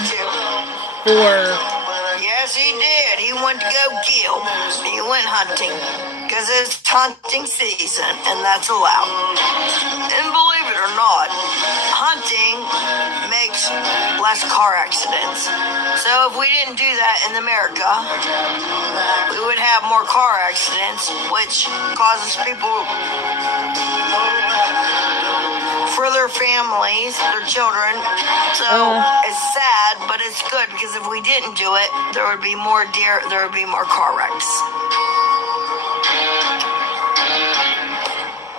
for... Yes, he did. He went to go kill. He went hunting. Because it's hunting season, and that's allowed. And believe it or not, hunting makes less car accidents. So if we didn't do that in America, we would have more car accidents, which causes people, for their families, their children. So it's sad, but it's good, because if we didn't do it, there would be more deer, there would be more car wrecks.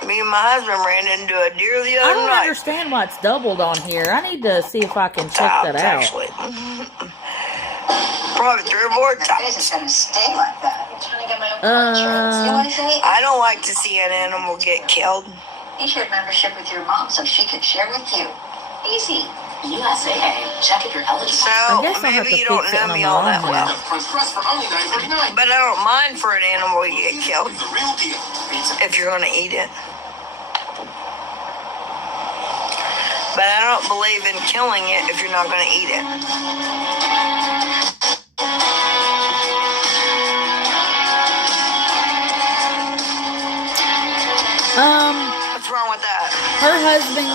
Me and my husband ran into a deer the other night. I don't understand why it's doubled on here. I need to see if I can check that out. Actually. Probably 3 or 4 times. It's gonna stay like that. I'm trying to get my own car insurance. You want to say? I don't like to see an animal get killed. You shared membership with your mom so she could share with you. Easy. USAA. Check if you're eligible. So I guess I'll have to maybe you don't fix it know when me I'm all on that here. well. Press for only $9.49. But I don't mind for an animal to get killed The real deal. if you're going to eat it. But I don't believe in killing it if you're not going to eat it. What's wrong with that? Her husband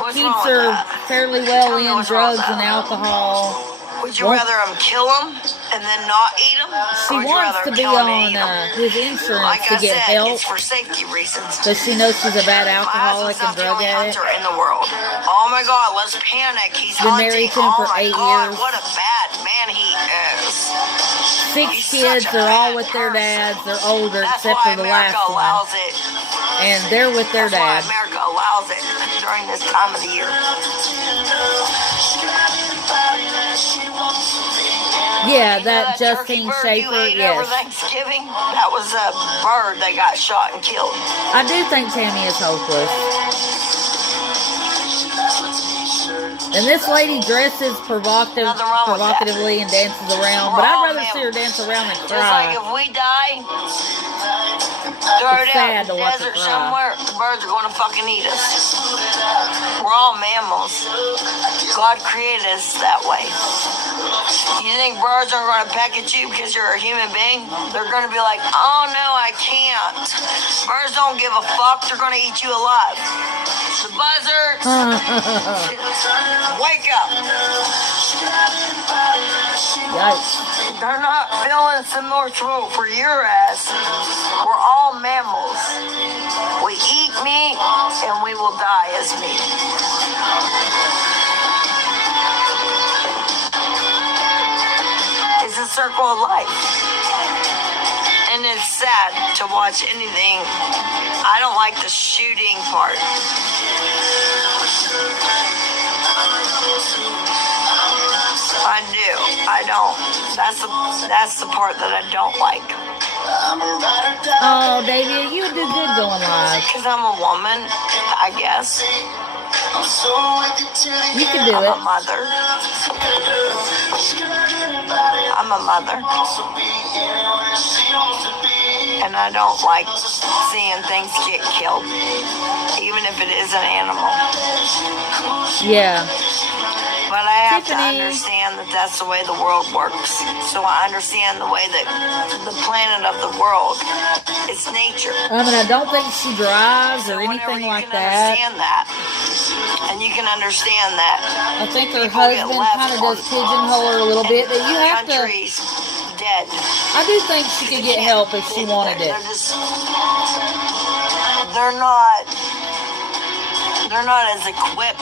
What's keeps wrong with her that? fairly well Tell me in what's wrong drugs with and that. alcohol. Would you Well- rather kill them and then not eat them? She wants to be on his insurance Like to I get said, help it's for safety reasons. because she knows she's a bad My alcoholic husband's and not the drug only addict. hunter in the world. Oh my God, let's panic. He's Been hunting. married to him for oh my 8 God, years. what a bad man he is. 6 He's kids, such a they're all bad with their person. dads. They're older That's except why for the America last one. allows it. And they're with their That's why dad. America allows it during this time of the year. Yeah, You know that turkey Justine bird you Schaefer, ate over yes. Thanksgiving? That was a bird that got shot and killed. I do think Tammy is hopeless. And this lady dresses Nothing wrong with that. provocatively and dances around, We're but I'd all rather see her mammals. dance around than Just like cry. if we die, throw it It's out sad in the to watch her desert cry. somewhere, the birds are going to fucking eat us. We're all mammals. God created us that way. You think birds are going to peck at you because you're a human being? They're going to be like, oh no, I can't. Birds don't give a fuck. They're going to eat you alive. The buzzards, wake up. Yikes. They're not feeling similar to for your ass. We're all mammals. We eat meat and we will die as meat. It's a circle of life. And it's sad to watch anything. I don't like the shooting part. I do. I don't. That's the part that I don't like. Oh, Davia, you would do good going live. Because I'm a woman, I guess. You can do I'm it. a mother. I'm a mother. And I don't like seeing things get killed, even if it is an animal. Yeah. But I have to Tiffany. understand that that's the way the world works. So I understand the way that the planet of the world, it's nature. I mean, I don't think she drives or So whenever anything you like can that. understand that, and you can understand that I think her people get husband left kind of on- does pigeonhole her a little bit, but you have to. countries dead. I do think she could get help if she wanted it. They're not as equipped.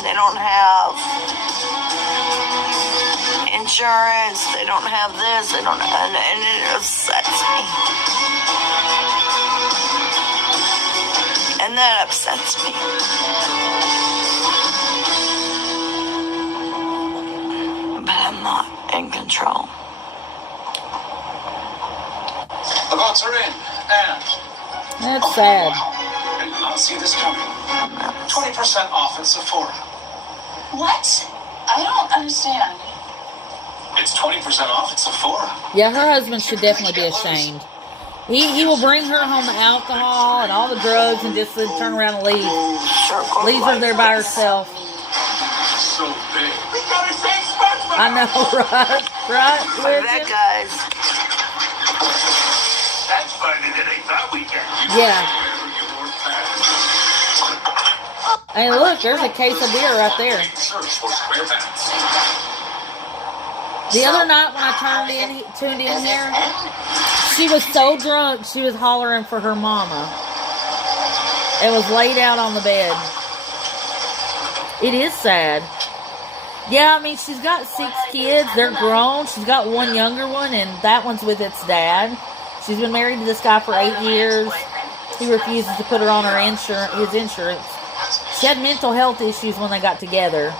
They don't have insurance. They don't have this. They don't, and it upsets me. And that upsets me. control. The votes are in, and That's sad. I did not see this coming. 20% off at Sephora. What? I don't understand. It's 20% off at Sephora. Yeah, her husband should definitely be ashamed. He will bring her home the alcohol and all the drugs and just then turn around and leave. Leaves her there by herself. So big. I know, right? Right? I bet, Richard? guys. That's finding it ain't that weekend. Yeah. Hey, look, there's a case of beer right there. Search for square pants. The other night when I tuned in here, she was so drunk she was hollering for her mama. It was laid out on the bed. It is sad. Yeah, I mean, she's got 6 kids. They're grown. She's got one younger one, and that one's with its dad. She's been married to this guy for 8 years. He refuses to put her on her his insurance. She had mental health issues when they got together.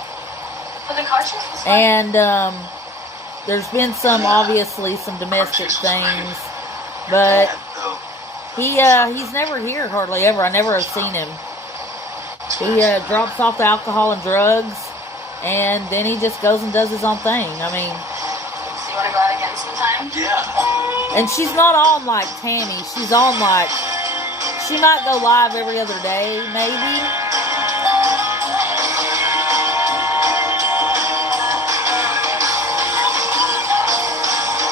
And there's been obviously some domestic things. But he's never here hardly ever. I never have seen him. He drops off the alcohol and drugs, and then he just goes and does his own thing. I mean, So you want to go out again sometime? Yeah. and she's not on like Tammy. She's on like, she might go live every other day, maybe.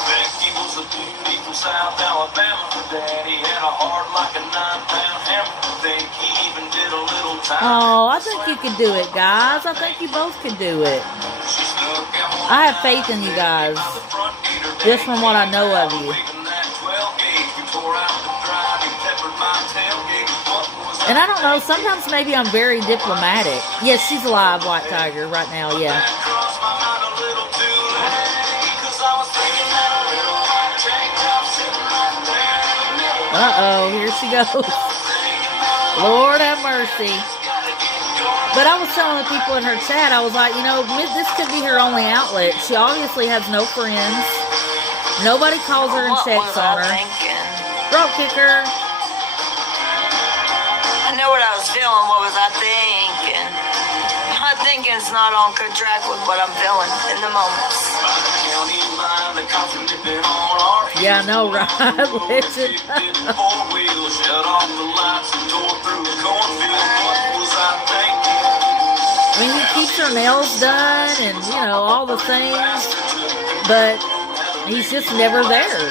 Becky was a beauty from South Alabama. Daddy had a heart like a 9-pound hammer. Think he even did a little time. Oh, I think you can do it, guys. I think you both can do it. I have faith in you guys, just from what I know of you. And I don't know, sometimes maybe I'm very diplomatic. Yes, she's alive, White Tiger, right now, yeah. Uh-oh, here she goes. Lord have mercy. But I was telling the people in her chat, I was like, you know, this could be her only outlet. She obviously has no friends. Nobody calls her and checks on her. Throat kicker. I know what I was feeling. What was I thinking? My thinking's not on good track with what I'm feeling in the moments. Yeah, I know, right? Legend. I mean, he keeps her nails done and, you know, all the things, but he's just never there.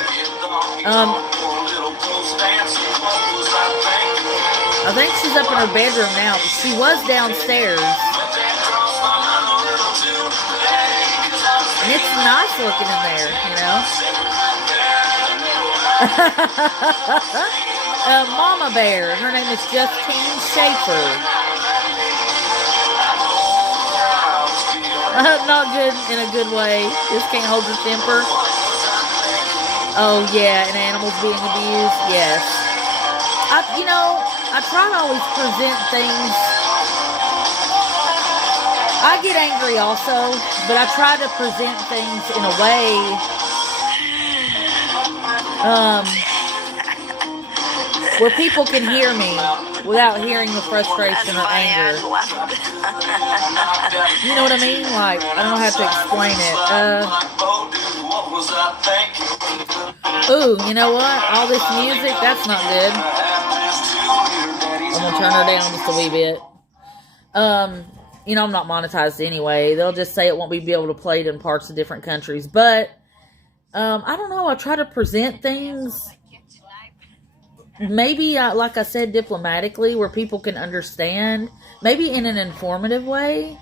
I think she's up in her bedroom now, but she was downstairs. And it's nice looking in there, you know. Mama Bear, her name is Justine Schaefer. Not good in a good way. Just can't hold your temper. Oh yeah, and animals being abused. Yes. I try to always present things. I get angry also, but I try to present things in a way where people can hear me without hearing the frustration or anger. You know what I mean? Like, I don't know how to explain it. Ooh, you know what? All this music, that's not good. I'm gonna turn her down just a wee bit. You know, I'm not monetized anyway. They'll just say it won't be able to play it in parts of different countries. But, I don't know. I try to present things, maybe, like I said, diplomatically, where people can understand. Maybe in an informative way.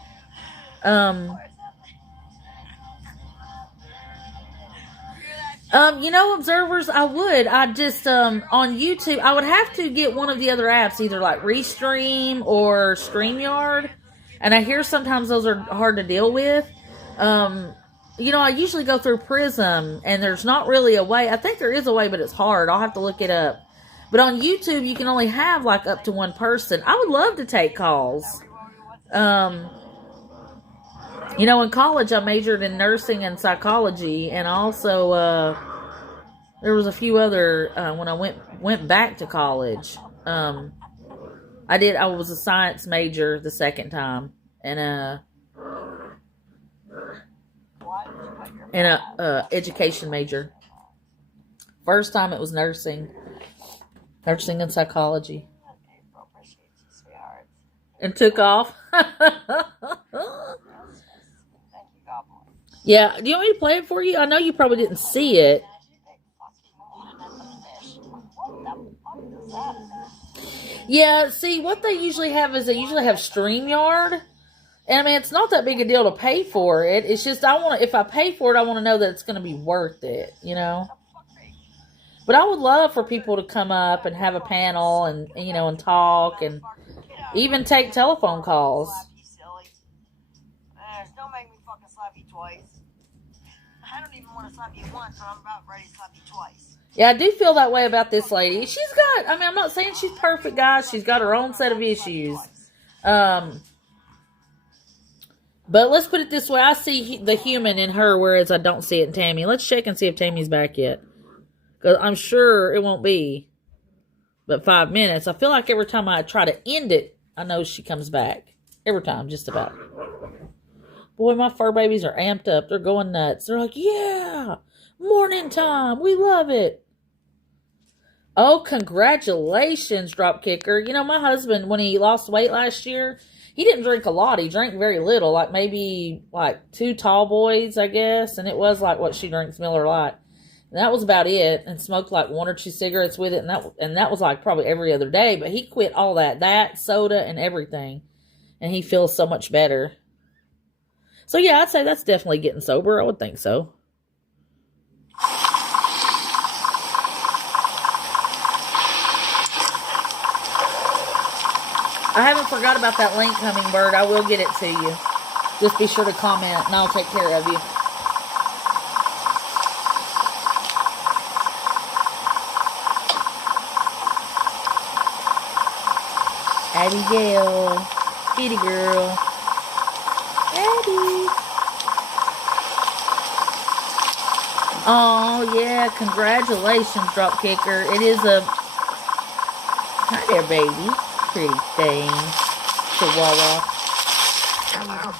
You know, observers, I just, on YouTube, I would have to get one of the other apps, either like Restream or StreamYard. And I hear sometimes those are hard to deal with. You know, I usually go through Prism, and there's not really a way. I think there is a way, but it's hard. I'll have to look it up. But on YouTube, you can only have, like, up to one person. I would love to take calls. You know, in college, I majored in nursing and psychology, and also there was a few other when I went back to college. I was a science major the second time, and a education major. First time it was nursing and psychology, and took off. Yeah, do you want me to play it for you? I know you probably didn't see it. Yeah, see, what they usually have is they usually have StreamYard. And I mean, it's not that big a deal to pay for it. It's just, if I pay for it, I want to know that it's going to be worth it, you know? But I would love for people to come up and have a panel and you know, and talk and even take telephone calls. Don't make me fucking slap you twice. I don't even want to slap you once, but I'm about ready to slap you twice. Yeah, I do feel that way about this lady. She's got, I mean, I'm not saying she's perfect, guys. She's got her own set of issues. But let's put it this way. I see the human in her, whereas I don't see it in Tammy. Let's check and see if Tammy's back yet. Because I'm sure it won't be but 5 minutes. I feel like every time I try to end it, I know she comes back. Every time, just about. Boy, my fur babies are amped up. They're going nuts. They're like, yeah, morning time. We love it. Oh, congratulations, Drop Kicker. You know, my husband, when he lost weight last year, he didn't drink a lot. He drank very little, like maybe like 2 tall boys, I guess. And it was like what she drinks, Miller Lite. And that was about it. And smoked like 1 or 2 cigarettes with it. And that was like probably every other day. But he quit all that soda and everything. And he feels so much better. So yeah, I'd say that's definitely getting sober. I would think so. I haven't forgot about that link, Hummingbird. I will get it to you. Just be sure to comment and I'll take care of you. Abigail. Kitty girl. Abby. Oh, yeah. Congratulations, Drop Kicker. It is a... Hi there, baby. Pretty thing. Chihuahua. Hello.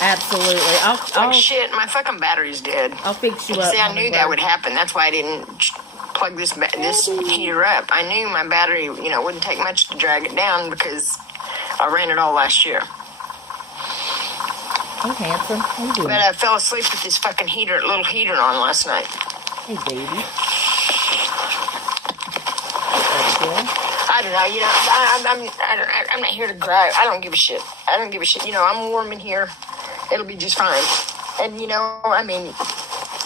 Absolutely. Oh, shit, my fucking battery's dead. I'll fix you up. See, I knew that would happen. That's why I didn't plug this heater up. I knew my battery, you know, wouldn't take much to drag it down because I ran it all last year. Hey, handsome. How you doing? But I fell asleep with this fucking little heater on last night. Hey, baby. I don't know, you know, I'm not here to gripe. I don't give a shit. You know, I'm warm in here. It'll be just fine. And, you know, I mean,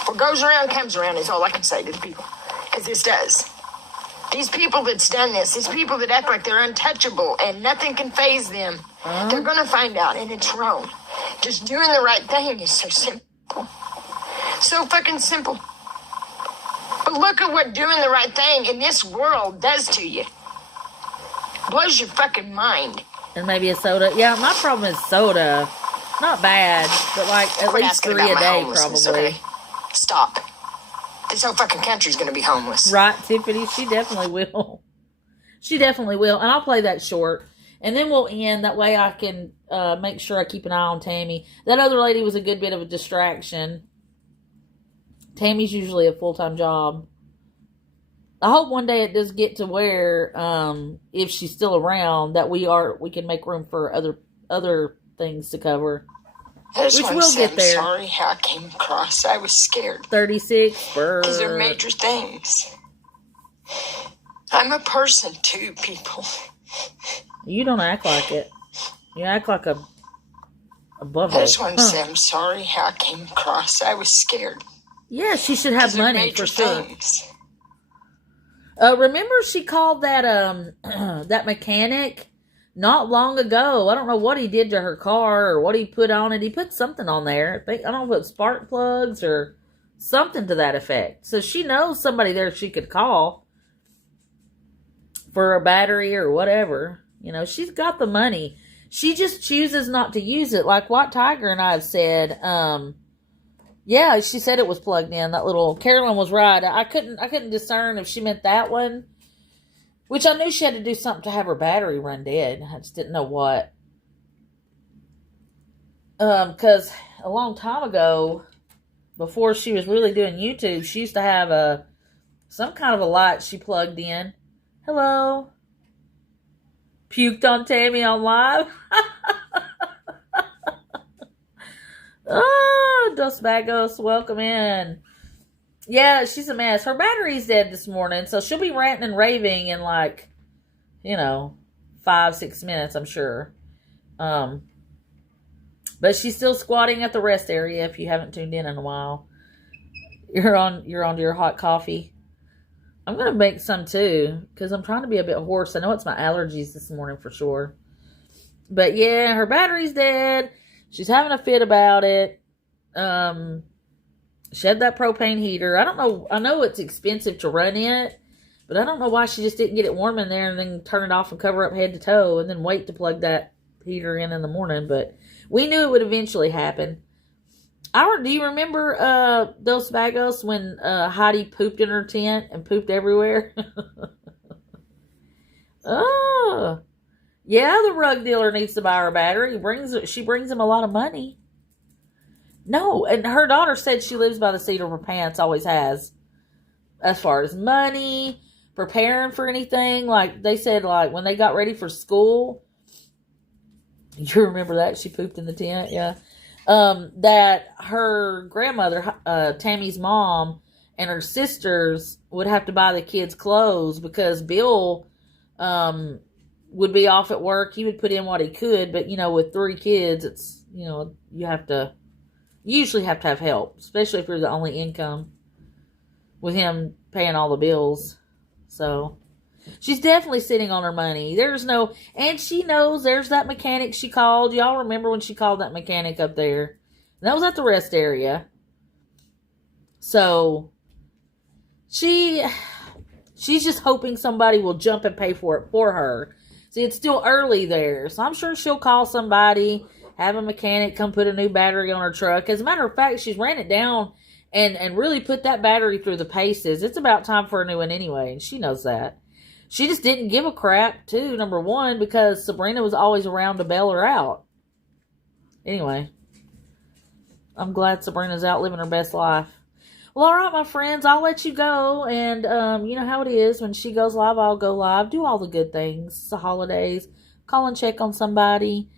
what goes around comes around is all I can say to the people. Because this does. These people that's done this, these people that act like they're untouchable and nothing can faze them, they're going to find out, and it's wrong. Just doing the right thing is so simple. So fucking simple. But look at what doing the right thing in this world does to you. Blows your fucking mind. And maybe a soda. Yeah, my problem is soda. Not bad, but like at least 3 a day, probably. Okay? Stop. This whole fucking country's gonna be homeless. Right, Tiffany? She definitely will. She definitely will. And I'll play that short. And then we'll end. That way I can make sure I keep an eye on Tammy. That other lady was a good bit of a distraction. Tammy's usually a full-time job. I hope one day it does get to where, if she's still around, that we can make room for other things to cover. Which we'll get there. I'm sorry how I came across. I was scared. 36 because they're major things. I'm a person too, people. You don't act like it. You act like a butthole. I just want to say I'm sorry how I came across. I was scared. Yeah, she should have money for sure. Things. Remember she called that that mechanic not long ago. I don't know what he did to her car or what he put on it. He put something on there. I don't know if it was spark plugs or something to that effect. So she knows somebody there she could call for a battery or whatever. You know, she's got the money. She just chooses not to use it. Like White Tiger and I have said, yeah, she said it was plugged in. That little Carolyn was right. I couldn't discern if she meant that one, which I knew she had to do something to have her battery run dead. I just didn't know what. Because a long time ago, before she was really doing YouTube, she used to have some kind of a light she plugged in. Hello. Puked on Tammy on live. Oh, Dos Bagos, welcome in. Yeah, she's a mess. Her battery's dead this morning, so she'll be ranting and raving in 5-6 minutes, I'm sure. But she's still squatting at the rest area. If you haven't tuned in a while, you're on to your hot coffee. I'm gonna make some too because I'm trying to be a bit hoarse. I know it's my allergies this morning for sure. But yeah, her battery's dead. She's having a fit about it. She had that propane heater. I don't know. I know it's expensive to run it, but I don't know why she just didn't get it warm in there and then turn it off and cover up head to toe and then wait to plug that heater in the morning. But we knew it would eventually happen. Do you remember Dos Bagos when Heidi pooped in her tent and pooped everywhere? Oh, yeah, the rug dealer needs to buy her a battery. She brings him a lot of money. No, and her daughter said she lives by the seat of her pants, always has. As far as money, preparing for anything, like they said, like when they got ready for school. You remember that? She pooped in the tent, yeah. That her grandmother, Tammy's mom, and her sisters would have to buy the kids clothes because Bill would be off at work. He would put in what he could, but with 3 kids, it's you usually have to have help, especially if you're the only income, with him paying all the bills. So she's definitely sitting on her money. And she knows there's that mechanic she called. Y'all remember when she called that mechanic up there? And that was at the rest area. So she's just hoping somebody will jump and pay for it for her. See, it's still early there, so I'm sure she'll call somebody, have a mechanic come put a new battery on her truck. As a matter of fact, she's ran it down and really put that battery through the paces. It's about time for a new one anyway, and she knows that. She just didn't give a crap, too, number one, because Sabrina was always around to bail her out. Anyway, I'm glad Sabrina's out living her best life. Well, all right, my friends, I'll let you go, and you know how it is. When she goes live, I'll go live. Do all the good things. It's the holidays. Call and check on somebody.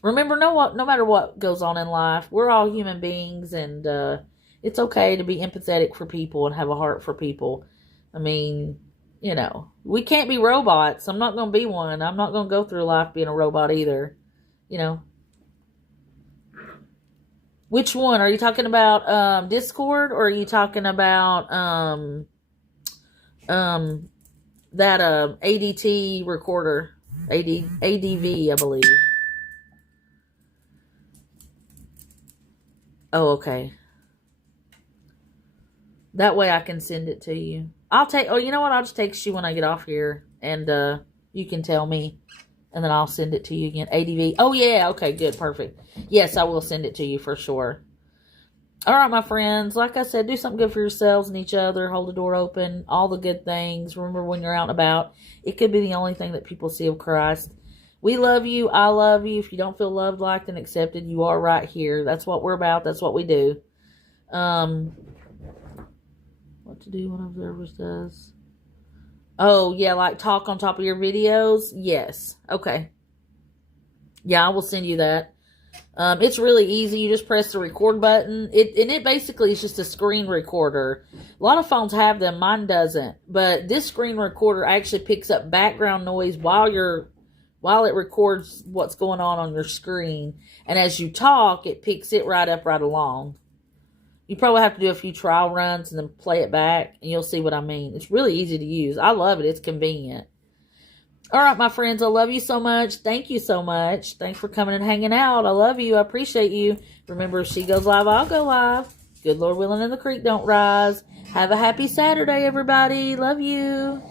Remember, no matter what goes on in life, we're all human beings, and it's okay to be empathetic for people and have a heart for people. I mean, we can't be robots. I'm not going to be one. I'm not going to go through life being a robot either. Which one? Are you talking about Discord, or are you talking about that ADT recorder? ADV, I believe. Oh, okay. That way I can send it to you. You know what? I'll just text you when I get off here, and you can tell me, and then I'll send it to you again. ADV. Oh, yeah. Okay, good. Perfect. Yes, I will send it to you for sure. All right, my friends. Like I said, do something good for yourselves and each other. Hold the door open. All the good things. Remember, when you're out and about, it could be the only thing that people see of Christ. We love you. I love you. If you don't feel loved, liked, and accepted, you are right here. That's what we're about. That's what we do. What to do, one observers does. Oh, yeah, like talk on top of your videos? Yes. Okay. Yeah, I will send you that. It's really easy. You just press the record button. It basically is just a screen recorder. A lot of phones have them. Mine doesn't. But this screen recorder actually picks up background noise while it records what's going on your screen. And as you talk, it picks it right up, right along. You probably have to do a few trial runs and then play it back, and you'll see what I mean. It's really easy to use. I love it. It's convenient. All right, my friends, I love you so much. Thank you so much. Thanks for coming and hanging out. I love you. I appreciate you. Remember, if she goes live, I'll go live. Good Lord willing, and the creek don't rise. Have a happy Saturday, everybody. Love you.